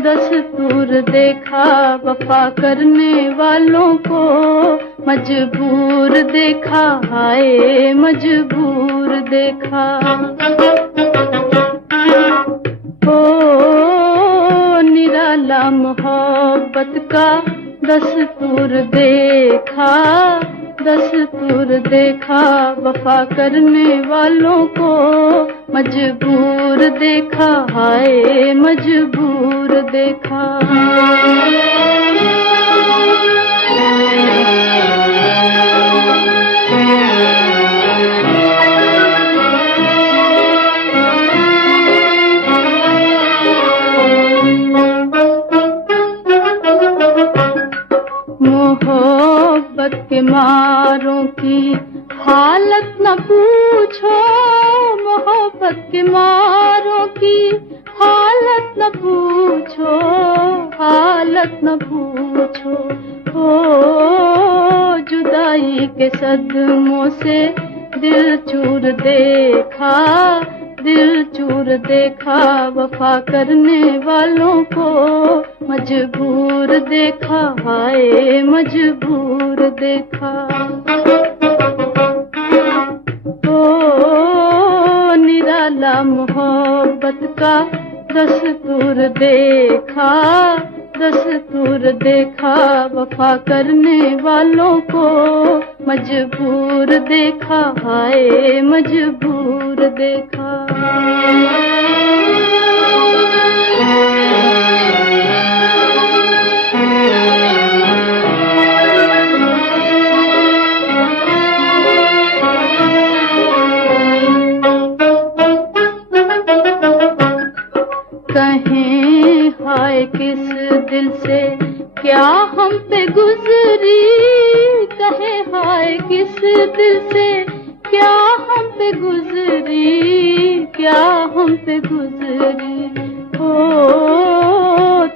दस्तूर देखा, वफा करने वालों को मजबूर देखा, हाय मजबूर देखा। ओ निराला मोहब्बत का दस्तूर देखा, दस्तूर देखा, वफा करने वालों को मजबूर देखा, हाय मजबूर देखा। मोहब्बत के मारों की हालत न पूछो, मोहब्बत के मारों की हालत न पूछो, हालत न पूछो। ओ जुदाई के सदमों से दिल चूर देखा, दिल चूर देखा, वफा करने वालों को मजबूर देखा, हाय मजबूर देखा। ओ निराला मोहब्बत का दस्तूर देखा, दस्तूर देखा, वफा करने वालों को मजबूर देखा, हाय मजबूर देखा। कहें हाय किस दिल से क्या हम पे गुजरी, कहे हाय किस दिल से क्या हम पे गुजरी, क्या हम पे गुजरी। ओ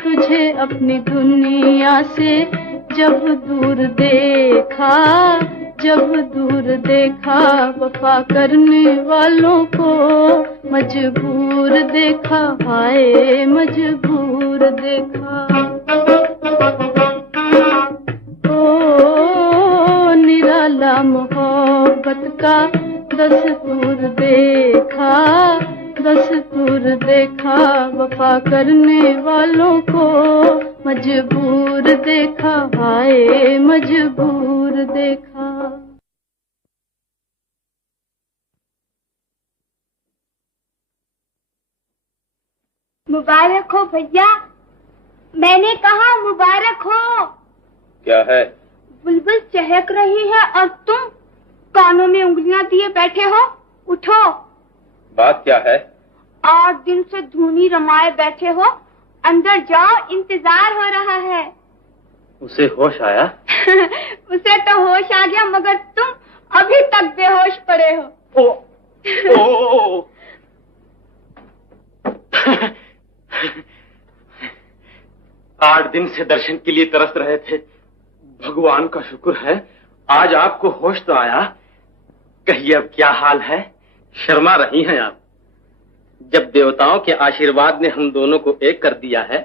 तुझे अपनी दुनिया से जब दूर देखा, जब दूर देखा, वफा करने वालों को मजबूर देखा, हाय मजबूर देखा। का दस्तूर देखा, दस्तूर देखा, वफा करने वालों को मजबूर देखा, हाय मजबूर देखा। मुबारक हो भैया, मैंने कहा मुबारक हो। क्या है? बुलबुल चहक रही है और तुम कानों में उंगलियां दिए बैठे हो। उठो। बात क्या है? 8 दिन से धूनी रमाए बैठे हो, अंदर जाओ, इंतजार हो रहा है। उसे होश आया? उसे तो होश आ गया, मगर तुम अभी तक बेहोश पड़े हो। ओ 8 दिन से दर्शन के लिए तरस रहे थे। भगवान का शुक्र है आज आपको होश तो आया। कहिए अब क्या हाल है? शर्मा रही हैं आप। जब देवताओं के आशीर्वाद ने हम दोनों को एक कर दिया है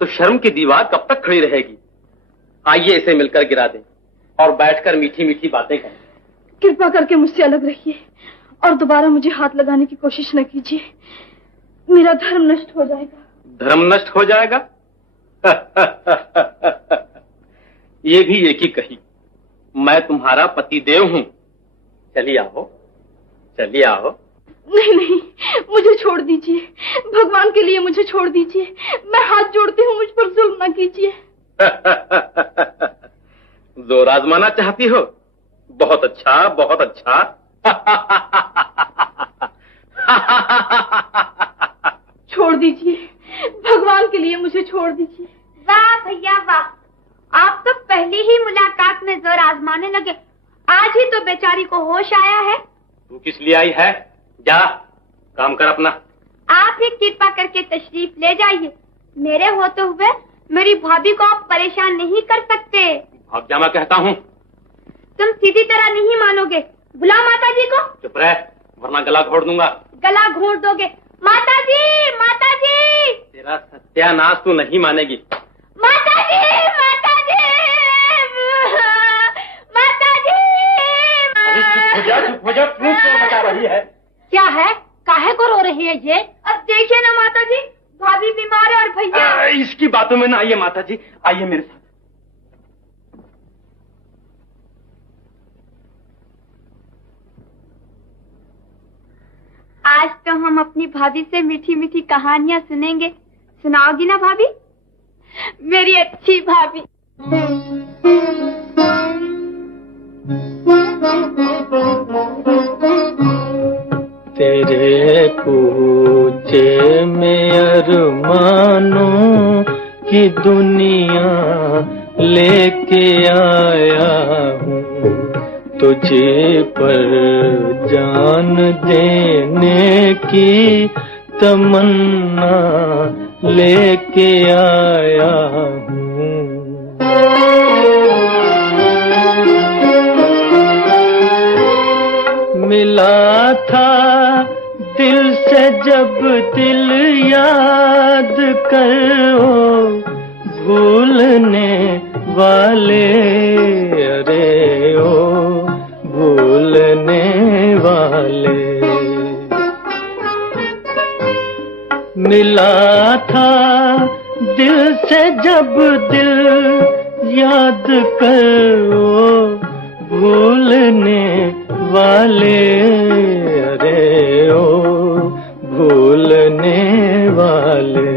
तो शर्म की दीवार कब तक खड़ी रहेगी? आइए इसे मिलकर गिरा दें और बैठकर मीठी मीठी बातें करें। कृपा करके मुझसे अलग रहिए और दोबारा मुझे हाथ लगाने की कोशिश न कीजिए। मेरा धर्म नष्ट हो जाएगा। धर्म नष्ट हो जाएगा? ये भी एक ही कही। मैं तुम्हारा पतिदेव हूं। चलिए आओ, चलिए आओ। नहीं नहीं, मुझे छोड़ दीजिए, भगवान के लिए मुझे छोड़ दीजिए। मैं हाथ जोड़ती हूँ, मुझ पर जुल्म न कीजिए। जोर आजमाना चाहती हो? बहुत अच्छा, बहुत अच्छा। छोड़ दीजिए, भगवान के लिए मुझे छोड़ दीजिए। वाह भैया वाह, आप तो पहली ही मुलाकात में जोर आजमाने लगे। आज ही तो बेचारी को होश आया है। तू किस लिए आई है? जा काम कर अपना। आप ही कृपा करके तशरीफ ले जाइए। मेरे होते हुए मेरी भाभी को आप परेशान नहीं कर सकते। भाग जा, मैं कहता हूँ। तुम सीधी तरह नहीं मानोगे। बुलाओ माता जी को। चुप रह, वरना गला घोट दूंगा। गला घोट दोगे? माता जी, माता जी। तेरा सत्यानाश तू नहीं मानेगी। माता जी, माता जी, माता जी। चुप हो जा, क्यों शोर मचा रही है? क्या है? काहे को रो रही है ये? अब देखिए ना माता जी, भाभी बीमार है और भैया। इसकी बातों में ना आइए माता जी, आइए मेरे साथ। आज तो हम अपनी भाभी से मीठी मीठी कहानियां सुनेंगे। सुनाओगी ना भाभी? मेरी अच्छी भाभी। तेरे कूचे में अरमानों की दुनिया लेके आया हूँ, तुझे पर जान देने की तमन्ना लेके आया हूँ। मिला था दिल से जब दिल याद करो, भूलने वाले अरे ओ भूलने वाले। मिला था दिल से जब दिल याद करो, भूलने वाले अरे ओ भूलने वाले।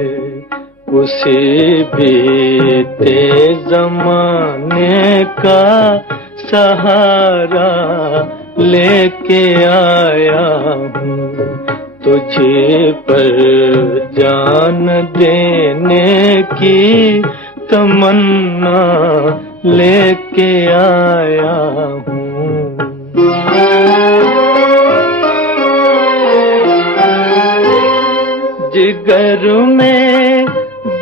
उसी बीते जमाने का सहारा लेके आया हूँ, तुझे पर जान देने की तमन्ना लेके आया हूँ। जिगर में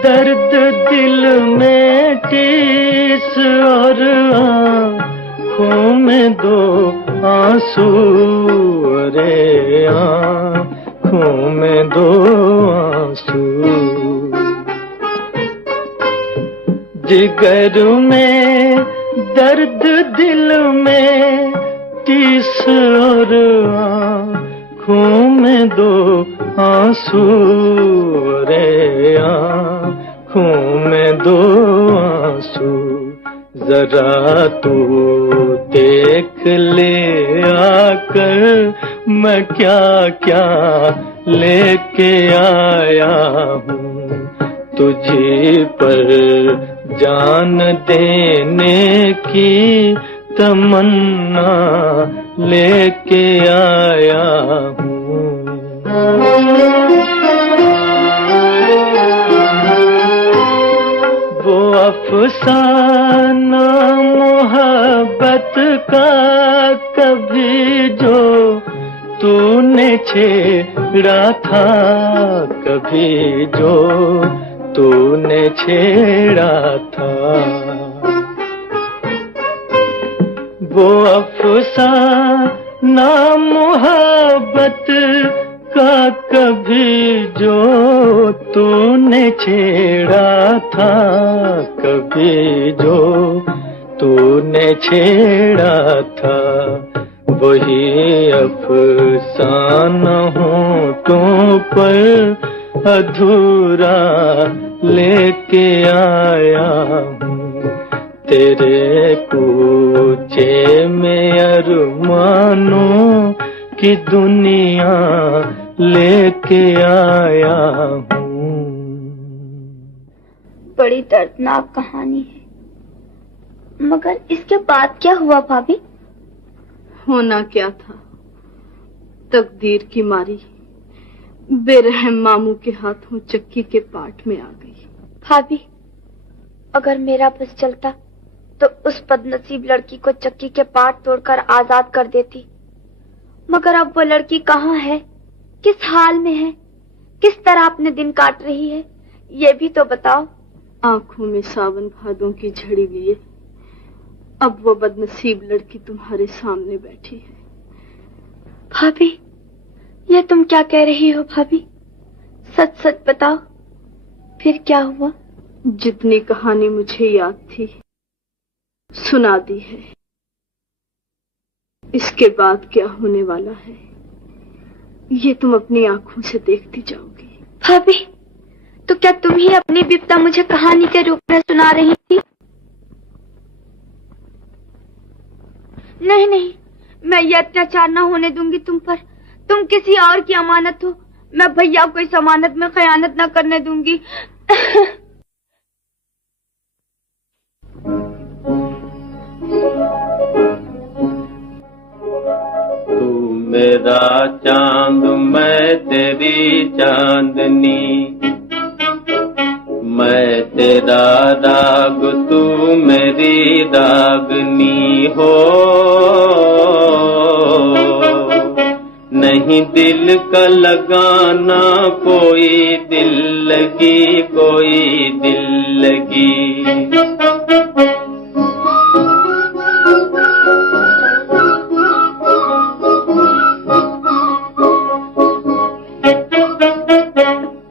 दर्द, दिल में टीस और आँखों में दो आंसू अरे आँखों में दो आंसू। जिगर में दर्द, दिल में टीस और आँखों में दो आंसू रे आँखों में दो आंसू जरा तू देख ले आकर मैं क्या क्या लेके आया हूँ तुझे पर जान देने की तमन्ना लेके आया हूँ। वो अफसाना मोहब्बत का कभी जो तूने छेड़ा था कभी जो तूने छेड़ा था वो अफसाना मोहब्बत का कभी जो तूने छेड़ा था कभी जो तूने छेड़ा था वही अफसाना होठों पर अधूरा लेके आया हूँ तेरे कूचे में अरमानों की दुनिया लेके आया हूँ। बड़ी दर्दनाक कहानी है मगर इसके बाद क्या हुआ भाभी? होना क्या था, तकदीर की मारी बेरहम मामू के हाथों चक्की के पाट में आ गई। भाभी अगर मेरा बस चलता तो उस बदनसीब लड़की को चक्की के पाट तोड़कर आजाद कर देती मगर अब वो लड़की कहाँ है, किस हाल में है, किस तरह अपने दिन काट रही है ये भी तो बताओ। आंखों में सावन भादों की झड़ी लिए अब वो बदनसीब लड़की तुम्हारे सामने बैठी है। भाभी ये तुम क्या कह रही हो भाभी, सच सच बताओ फिर क्या हुआ? जितनी कहानी मुझे याद थी सुना दी है, इसके बाद क्या होने वाला है ये तुम अपनी आंखों से देखती जाओगी। भाभी तो क्या तुम ही अपनी विपदा मुझे कहानी के रूप में सुना रही थी? नहीं नहीं मैं ये अत्याचार न होने दूंगी तुम पर, तुम किसी और की अमानत हो, मैं भैया को इस अमानत में खयानत न करने दूंगी। तू मेरा चांद मैं तेरी चांदनी मैं तेरा राग तू मेरी रागनी हो नहीं दिल का लगाना कोई दिल लगी कोई दिल लगी।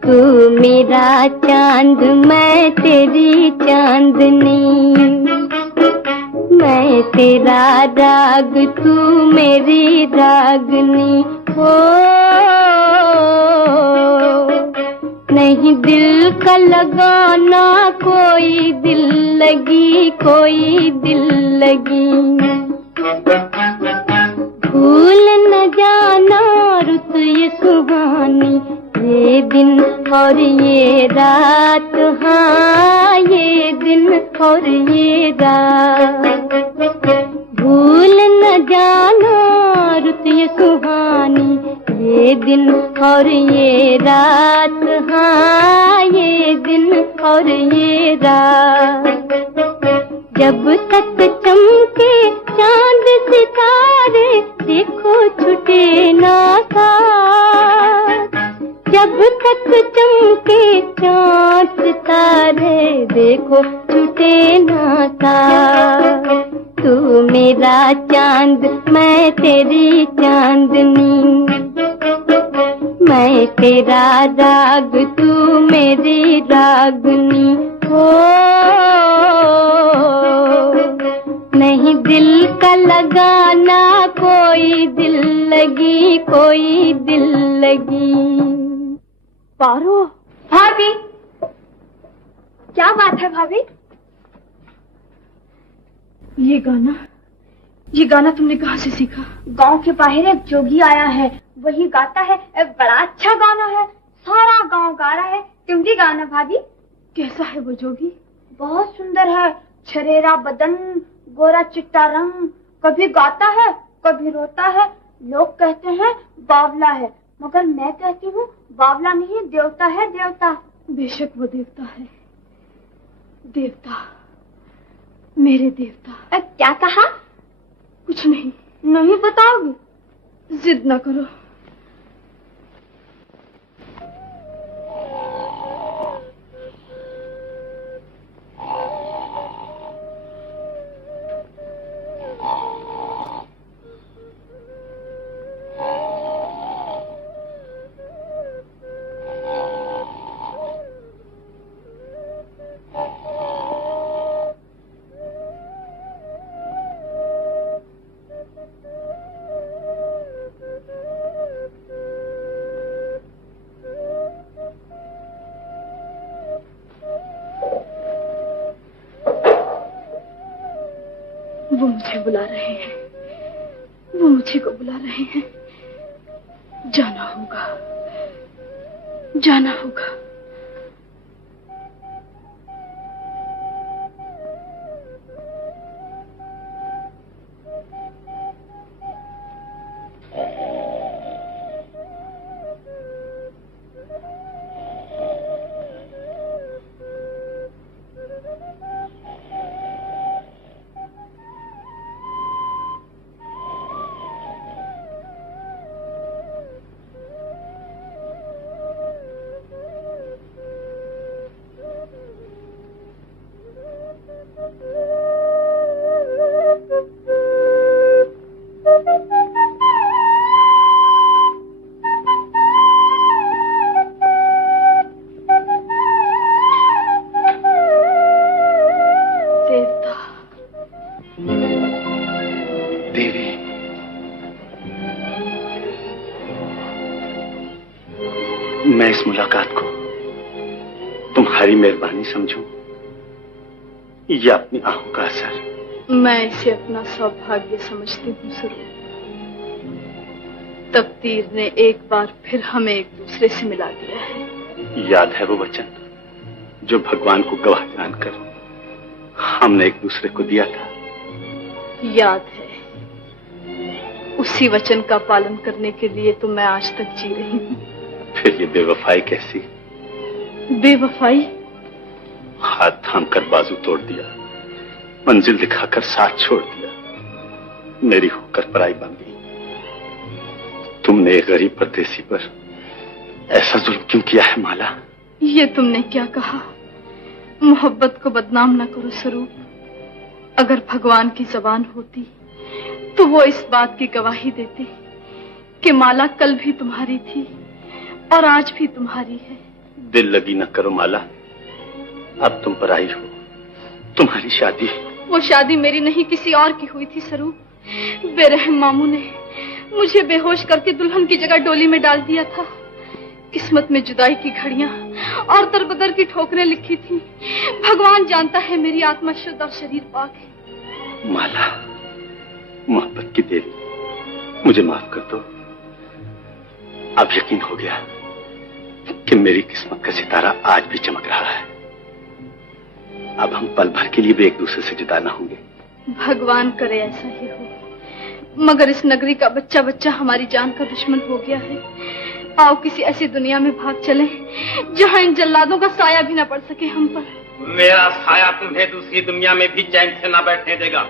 तू मेरा चांद मैं तेरी चांदनी मैं तेरा राग तू मेरी रागनी हो नहीं दिल का लगाना कोई दिल लगी कोई दिल लगी। भूल न जाना रुत ये सुहानी ये दिन और ये रात हाँ ये दिन और ये रात। भूल न जाना रुत ये सुहानी ये दिन और ये रात हाँ ये दिन और ये रात। जब तक चमके चांद सितारे देखो छुटे ना साथ। जब तक चमके चांद सितारे देखो छुटे ना साथ। तू मेरा चांद मैं तेरी चांदनी मैं तेरा राग तू मेरी रागनी हो नहीं दिल का लगाना को लगी, कोई दिल लगी। पारो। भाभी, क्या बात है भाभी? ये गाना तुमने कहाँ से सीखा? गांव के बाहर एक जोगी आया है, वही गाता है। बड़ा अच्छा गाना है, सारा गांव गा रहा है। तुम भी गाना भाभी। कैसा है वो जोगी? बहुत सुंदर है, छरेरा बदन, गोरा चिट्टा रंग, कभी गाता है कभी रोता है। लोग कहते हैं बावला है, मगर मैं कहती हूँ बावला नहीं, देवता है, देवता। बेशक वो देवता है, देवता, मेरे देवता। क्या कहा? कुछ नहीं। नहीं बताओगी? जिद न करो। वो मुझे बुला रहे हैं, वो मुझे को बुला रहे हैं। जाना होगा, जाना होगा। मैं इस मुलाकात को तुम्हारी मेहरबानी समझूं या अपनी आंखों का असर? मैं इसे अपना सौभाग्य समझती हूँ स्वरूप। तकदीर ने एक बार फिर हमें एक दूसरे से मिला दिया है। याद है वो वचन जो भगवान को गवाह जानकर हमने एक दूसरे को दिया था? याद है। उसी वचन का पालन करने के लिए तो मैं आज तक जी रही हूँ। फिर ये बेवफाई कैसी? बेवफाई? हाथ थाम कर बाजू तोड़ दिया, मंजिल दिखाकर साथ छोड़ दिया, मेरी होकर पराई बन गई। तुमने एक गरीब परदेसी पर ऐसा जुल्म क्यों किया है माला? ये तुमने क्या कहा? मोहब्बत को बदनाम न करो स्वरूप। अगर भगवान की जबान होती तो वो इस बात की गवाही देते कि माला कल भी तुम्हारी थी और आज भी तुम्हारी है। दिल लगी न करो माला, अब तुम पर आई हो। तुम्हारी शादी, वो शादी मेरी नहीं किसी और की हुई थी स्वरूप। बेरहम मामू ने मुझे बेहोश करके दुल्हन की जगह डोली में डाल दिया था। किस्मत में जुदाई की घड़ियां और दरबदर की ठोकरें लिखी थी। भगवान जानता है मेरी आत्मा शुद्ध और शरीर पाक है। माला, मोहब्बत की देवी, मुझे माफ कर दो। अब यकीन हो गया कि मेरी किस्मत का सितारा आज भी चमक रहा है। अब हम पल भर के लिए भी एक दूसरे से जुदा ना होंगे। भगवान करे ऐसा ही हो, मगर इस नगरी का बच्चा बच्चा हमारी जान का दुश्मन हो गया है। आओ किसी ऐसी दुनिया में भाग चलें जहाँ इन जल्लादों का साया भी न पड़ सके हम पर। मेरा साया तुम्हें दूसरी दुनिया में भी चैन से न बैठने देगा।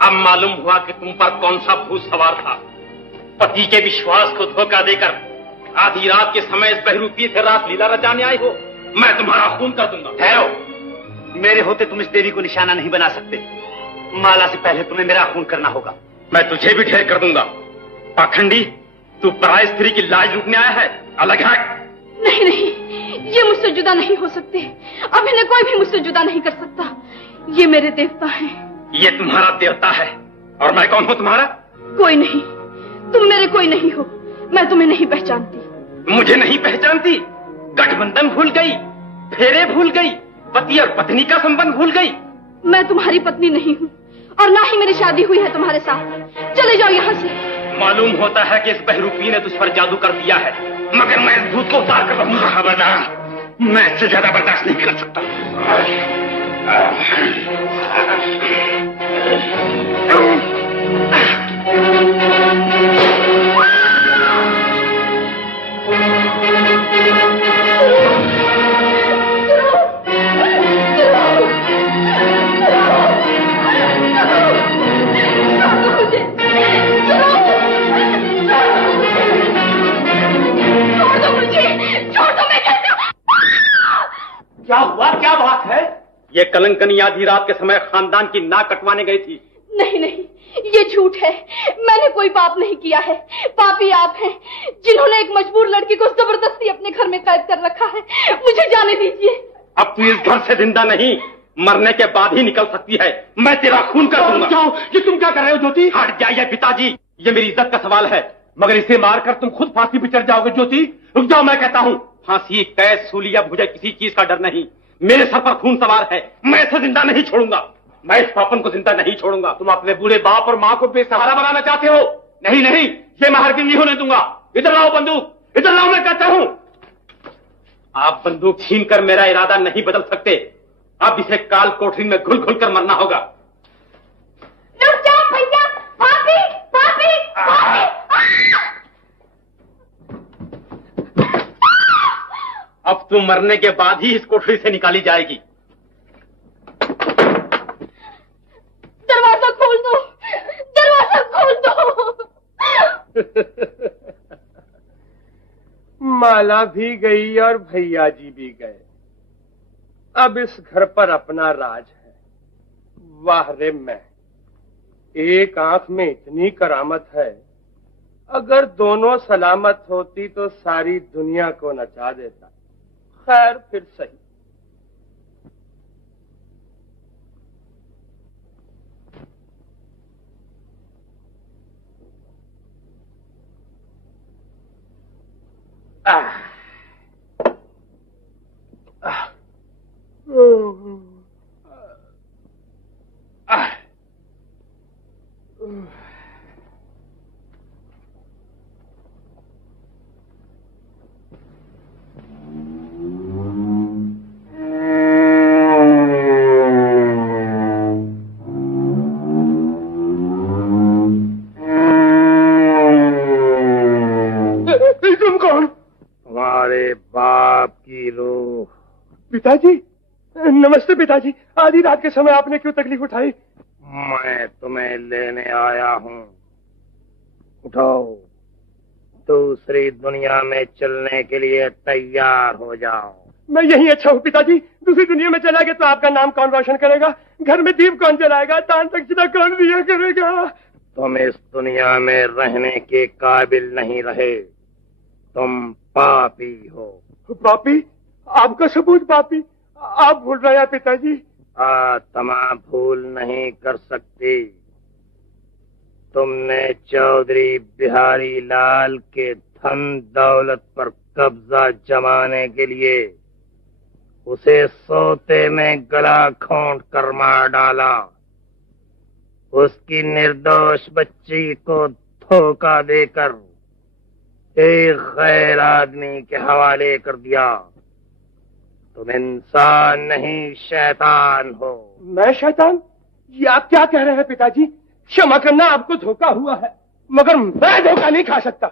अब मालूम हुआ कि तुम पर कौन सा भूत सवार था। पति के विश्वास को धोखा देकर आधी रात के समय इस बहरूपी से रात लीला रचाने आई हो। मैं तुम्हारा खून कर दूंगा। ठहरो, मेरे होते तुम इस देवी को निशाना नहीं बना सकते। माला से पहले तुम्हें मेरा खून करना होगा। मैं तुझे भी ढेर कर दूंगा। पाखंडी, तू पराई स्त्री की लाज लूटने आया है, अलग है। नहीं नहीं, ये मुझसे जुदा नहीं हो सकते। अब इन्हें कोई भी मुझसे जुदा नहीं कर सकता। ये मेरे देवता हैं। ये तुम्हारा देवता है और मैं कौन हूँ तुम्हारा? कोई नहीं, तुम मेरे कोई नहीं हो, मैं तुम्हें नहीं पहचानती। मुझे नहीं पहचानती? गठबंधन भूल गई, फेरे भूल गई, पति और पत्नी का संबंध भूल गई। मैं तुम्हारी पत्नी नहीं हूँ और ना ही मेरी शादी हुई है तुम्हारे साथ। चले जाओ यहाँ से। मालूम होता है कि इस बहरूपी ने तुझ पर जादू कर दिया है, मगर मैं इस भूत को उतार कर रहूंगा। खबरदार, मैं इससे ज्यादा बर्दाश्त नहीं कर सकता। क्या हुआ? क्या बात है? ये कलंकनी आधी रात के समय खानदान की नाक कटवाने गई थी। नहीं नहीं, ये झूठ है। मैंने कोई पाप नहीं किया है। पापी आप हैं, जिन्होंने एक मजबूर लड़की को जबरदस्ती अपने घर में कैद कर रखा है। मुझे जाने दीजिए। अब तू इस घर से जिंदा नहीं, मरने के बाद ही निकल सकती है। मैं तेरा खून कर दूंगा। जाओ, ये तुम क्या कर रहे हो ज्योति? हट जाइए पिताजी, ये मेरी इज्जत का सवाल है। मगर इसे मारकर तुम खुद फांसी पर चढ़ जाओगे। ज्योति रुक जाओ, मैं कहता हूँ। फांसी, कैद, सूली या मुझे किसी चीज का डर नहीं। मेरे सर पर खून सवार है, मैं इसे जिंदा नहीं छोड़ूंगा। मैं इस पापन को जिंदा नहीं छोड़ूंगा। तुम अपने बूढ़े बाप और माँ को बेसहारा बनाना चाहते हो? नहीं नहीं, ये मैं हरगिज़ नहीं होने दूंगा। इधर लाओ बंदूक, इधर लाओ, मैं कहता हूँ। आप बंदूक छीनकर मेरा इरादा नहीं बदल सकते। अब इसे काल कोठरी में घुल घुल कर मरना होगा। रुक जाओ भैया, पापी पापी पापी। अब तू मरने के बाद ही इस कोठरी से निकाली जाएगी। दरवाजा खोल दो, दरवाजा खोल दो। माला भी गई और भैया जी भी गए। अब इस घर पर अपना राज है। वाह रे मैं, एक आंख में इतनी करामत है, अगर दोनों सलामत होती तो सारी दुनिया को नचा देता। खैर फिर सही। तुम कौन? तुम्हारे बाप की रूह। पिताजी, नमस्ते पिताजी। आधी रात के समय आपने क्यों तकलीफ उठाई? मैं तुम्हें लेने आया हूँ। उठो, दूसरी दुनिया में चलने के लिए तैयार हो जाओ। मैं यही अच्छा हूँ पिताजी। दूसरी दुनिया में चला गया तो आपका नाम कौन रोशन करेगा? घर में दीप कौन जलाएगा? दान दक्षिणा कौन दिया करेगा? तुम इस दुनिया में रहने के काबिल नहीं रहे। तुम पापी हो। पापी? आपका सबूत पापी? आप भूल रहे हैं पिताजी। आत्मा भूल नहीं कर सकती। तुमने चौधरी बिहारी लाल के धन दौलत पर कब्जा जमाने के लिए उसे सोते में गला घोंट कर मार डाला। उसकी निर्दोष बच्ची को धोखा देकर एक गैर आदमी के हवाले कर दिया। तुम इंसान नहीं, शैतान हो। मैं शैतान? ये आप क्या कह रहे हैं पिताजी? क्षमा करना, आपको धोखा हुआ है, मगर मैं धोखा नहीं खा सकता।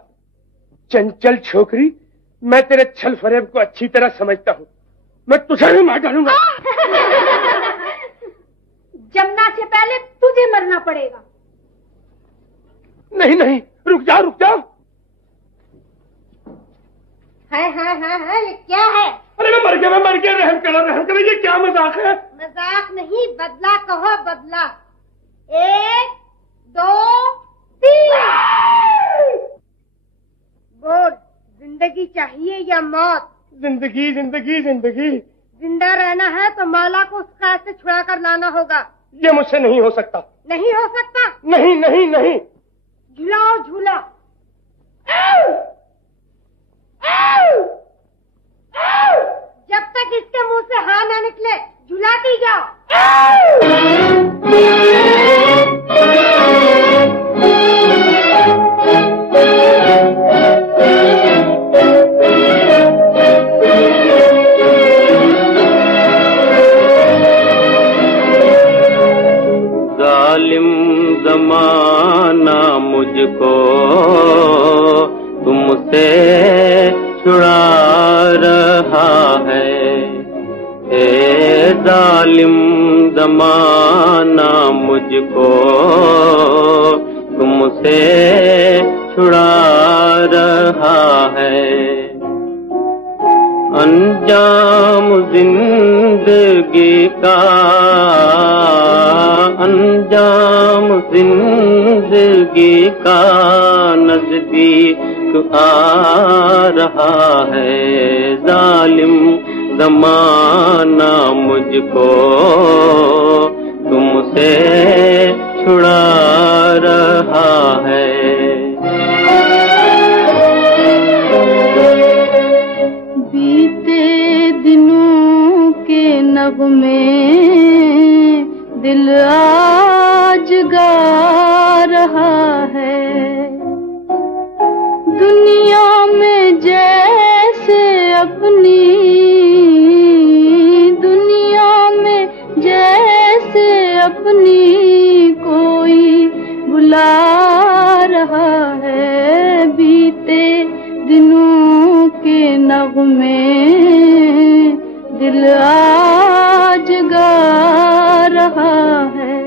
चंचल छोकरी, मैं तेरे छल फरेब को अच्छी तरह समझता हूँ। मैं तुझे भी मार डालूंगा। जमना से पहले तुझे मरना पड़ेगा। नहीं नहीं, रुक जाओ रुक जाओ। है, ये क्या है? अरे मैं मर गया, रहम करो, ये क्या मजाक है? मजाक नहीं, बदला कहो, बदला। 1 2 3। बोल, जिंदगी चाहिए या मौत? जिंदगी जिंदगी जिंदगी। जिंदा रहना है तो माला को उस कैद से छुड़ा कर लाना होगा। ये मुझसे नहीं हो सकता। नहीं हो सकता? नहीं नहीं नहीं। झुलाओ झूला। जब तक इसके मुंह से हाँ ना निकले झुलाती जाओ। जालिम जमाना मुझको तुमसे छुड़ा रहा है। ए जालिम जमाना मुझको तुमसे छुड़ा रहा है। अंजाम जिंदगी का अंजाम जिंदगी का नजदीक आ रहा है। जालिम जमाना मुझको तुमसे छुड़ा रहा है। दिनों के नगमे दिल आज गा रहा है। दुनिया में जैसे अपनी दुनिया में जैसे अपनी कोई बुला रहा है। बीते दिनों के नगमे दिल आज गा रहा है।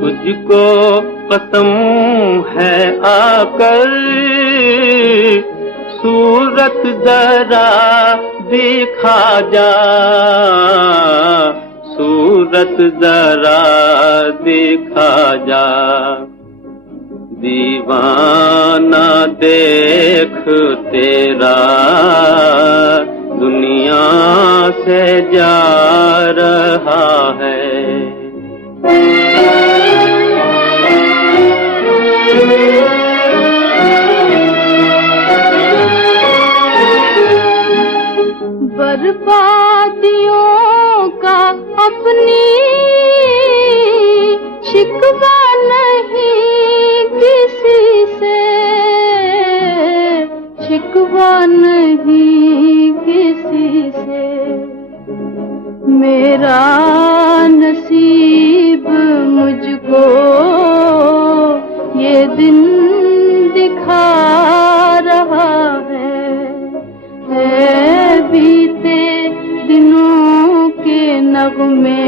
तुझको कसम है आकर सूरत जरा दिखा जा। सूरत जरा दिखा जा। दीवाना देख तेरा दुनिया से जा रहा है। बर्बादियों का अपनी शिकवा नहीं किसी से। शिकवा नहीं किसी से। मेरा नसीब मुझको ये दिन दिखा रहा है। बीते दिनों के नगमे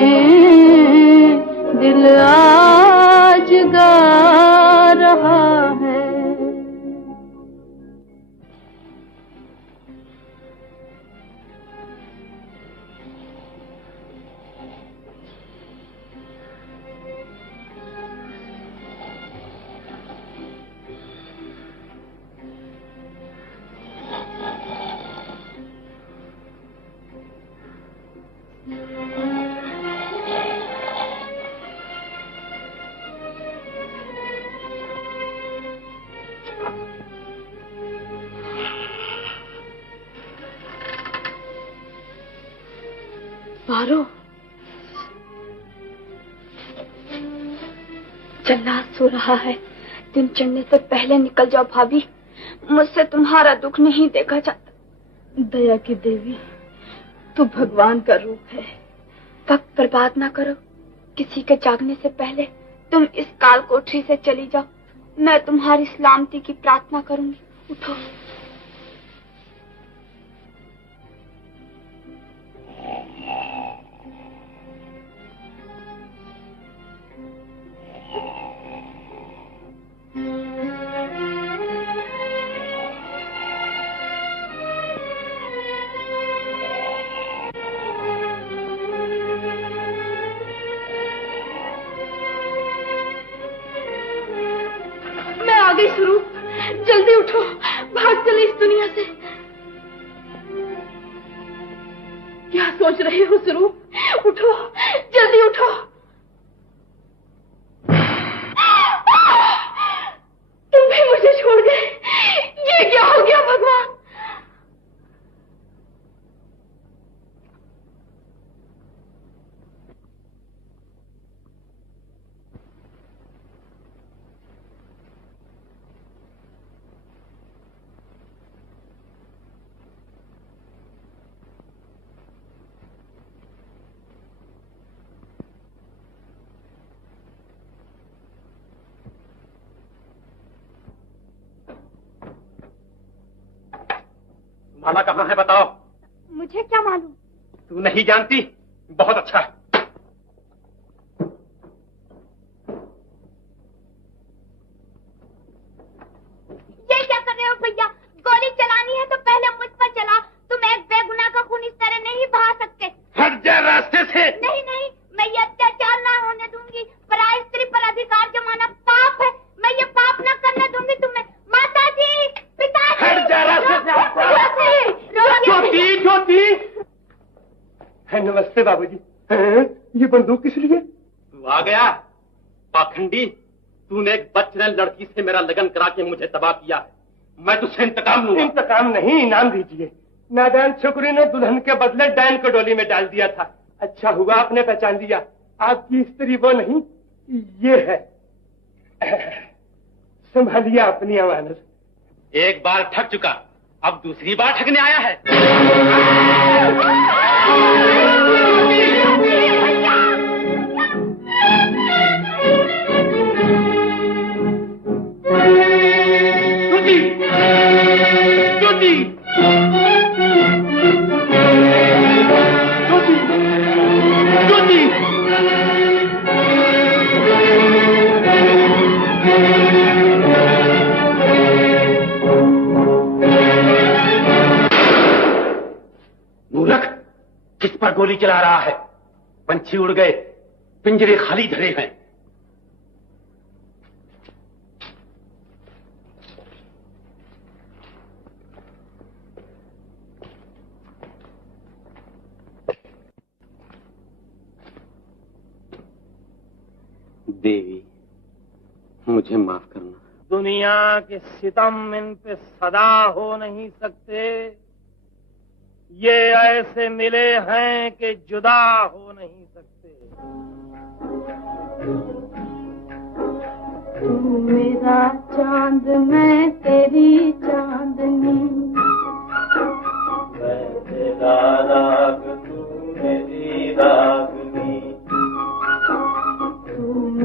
दिल आज गा रहा है। पारो, जन्नात सो रहा है। दिन चढ़ने से पहले निकल जाओ भाभी। मुझसे तुम्हारा दुख नहीं देखा जाता। दया की देवी, तू भगवान का रूप है। वक्त बर्बाद ना करो। किसी के जागने से पहले तुम इस काल कोठरी से चली जाओ। मैं तुम्हारी सलामती की प्रार्थना करूंगी। उठो। स्वरूप, जल्दी उठो, भाग चले इस दुनिया से। क्या सोच रहे हो स्वरूप? उठो, जल्दी उठो। तुम भी मुझे छोड़ गए, ये क्या हो गया भगवान? माला कहाँ है बताओ? मुझे क्या मालूम? तू नहीं जानती? बहुत अच्छा है। ये क्या कर रहे हो भैया? गोली चलानी है तो पहले मुझ पर चला। तुम एक बेगुनाह का खून इस तरह नहीं बहा सकते। हट जा रास्ते से। नहीं नहीं, मैं ये अत्याचार ना होने दूंगी। पराई स्त्री पर अधिकार जमाना पाप है। मैं ये पाप ना करने दूंगी तुम्हें। माता जी, पिताजी, हट जा रास्ते से। ज्योति, ज्योति। नमस्ते बाबूजी। ये बंदूक किस लिए? तू आ गया पाखंडी। तूने एक बच्चे लड़की से मेरा लगन करा के मुझे तबाह किया है। मैं तुझसे इंतकाम लूंगा। इंतकाम नहीं, इनाम दीजिए। नादान छोकरी ने दुल्हन के बदले डायन को डोली में डाल दिया था। अच्छा हुआ आपने पहचान लिया। आपकी स्त्री वो नहीं, ये है। संभालिए अपनी अमानत। एक बार ठग चुका, अब दूसरी बार ठगने आया है। मूर्ख, किस पर गोली चला रहा है? पंछी उड़ गए, पिंजरे खाली धरे हैं। देवी, मुझे माफ करना। दुनिया के सितम इन पे सदा हो नहीं सकते। ये ऐसे मिले हैं कि जुदा हो नहीं सकते। तू मेरा चांद, मैं तेरी चांदनी।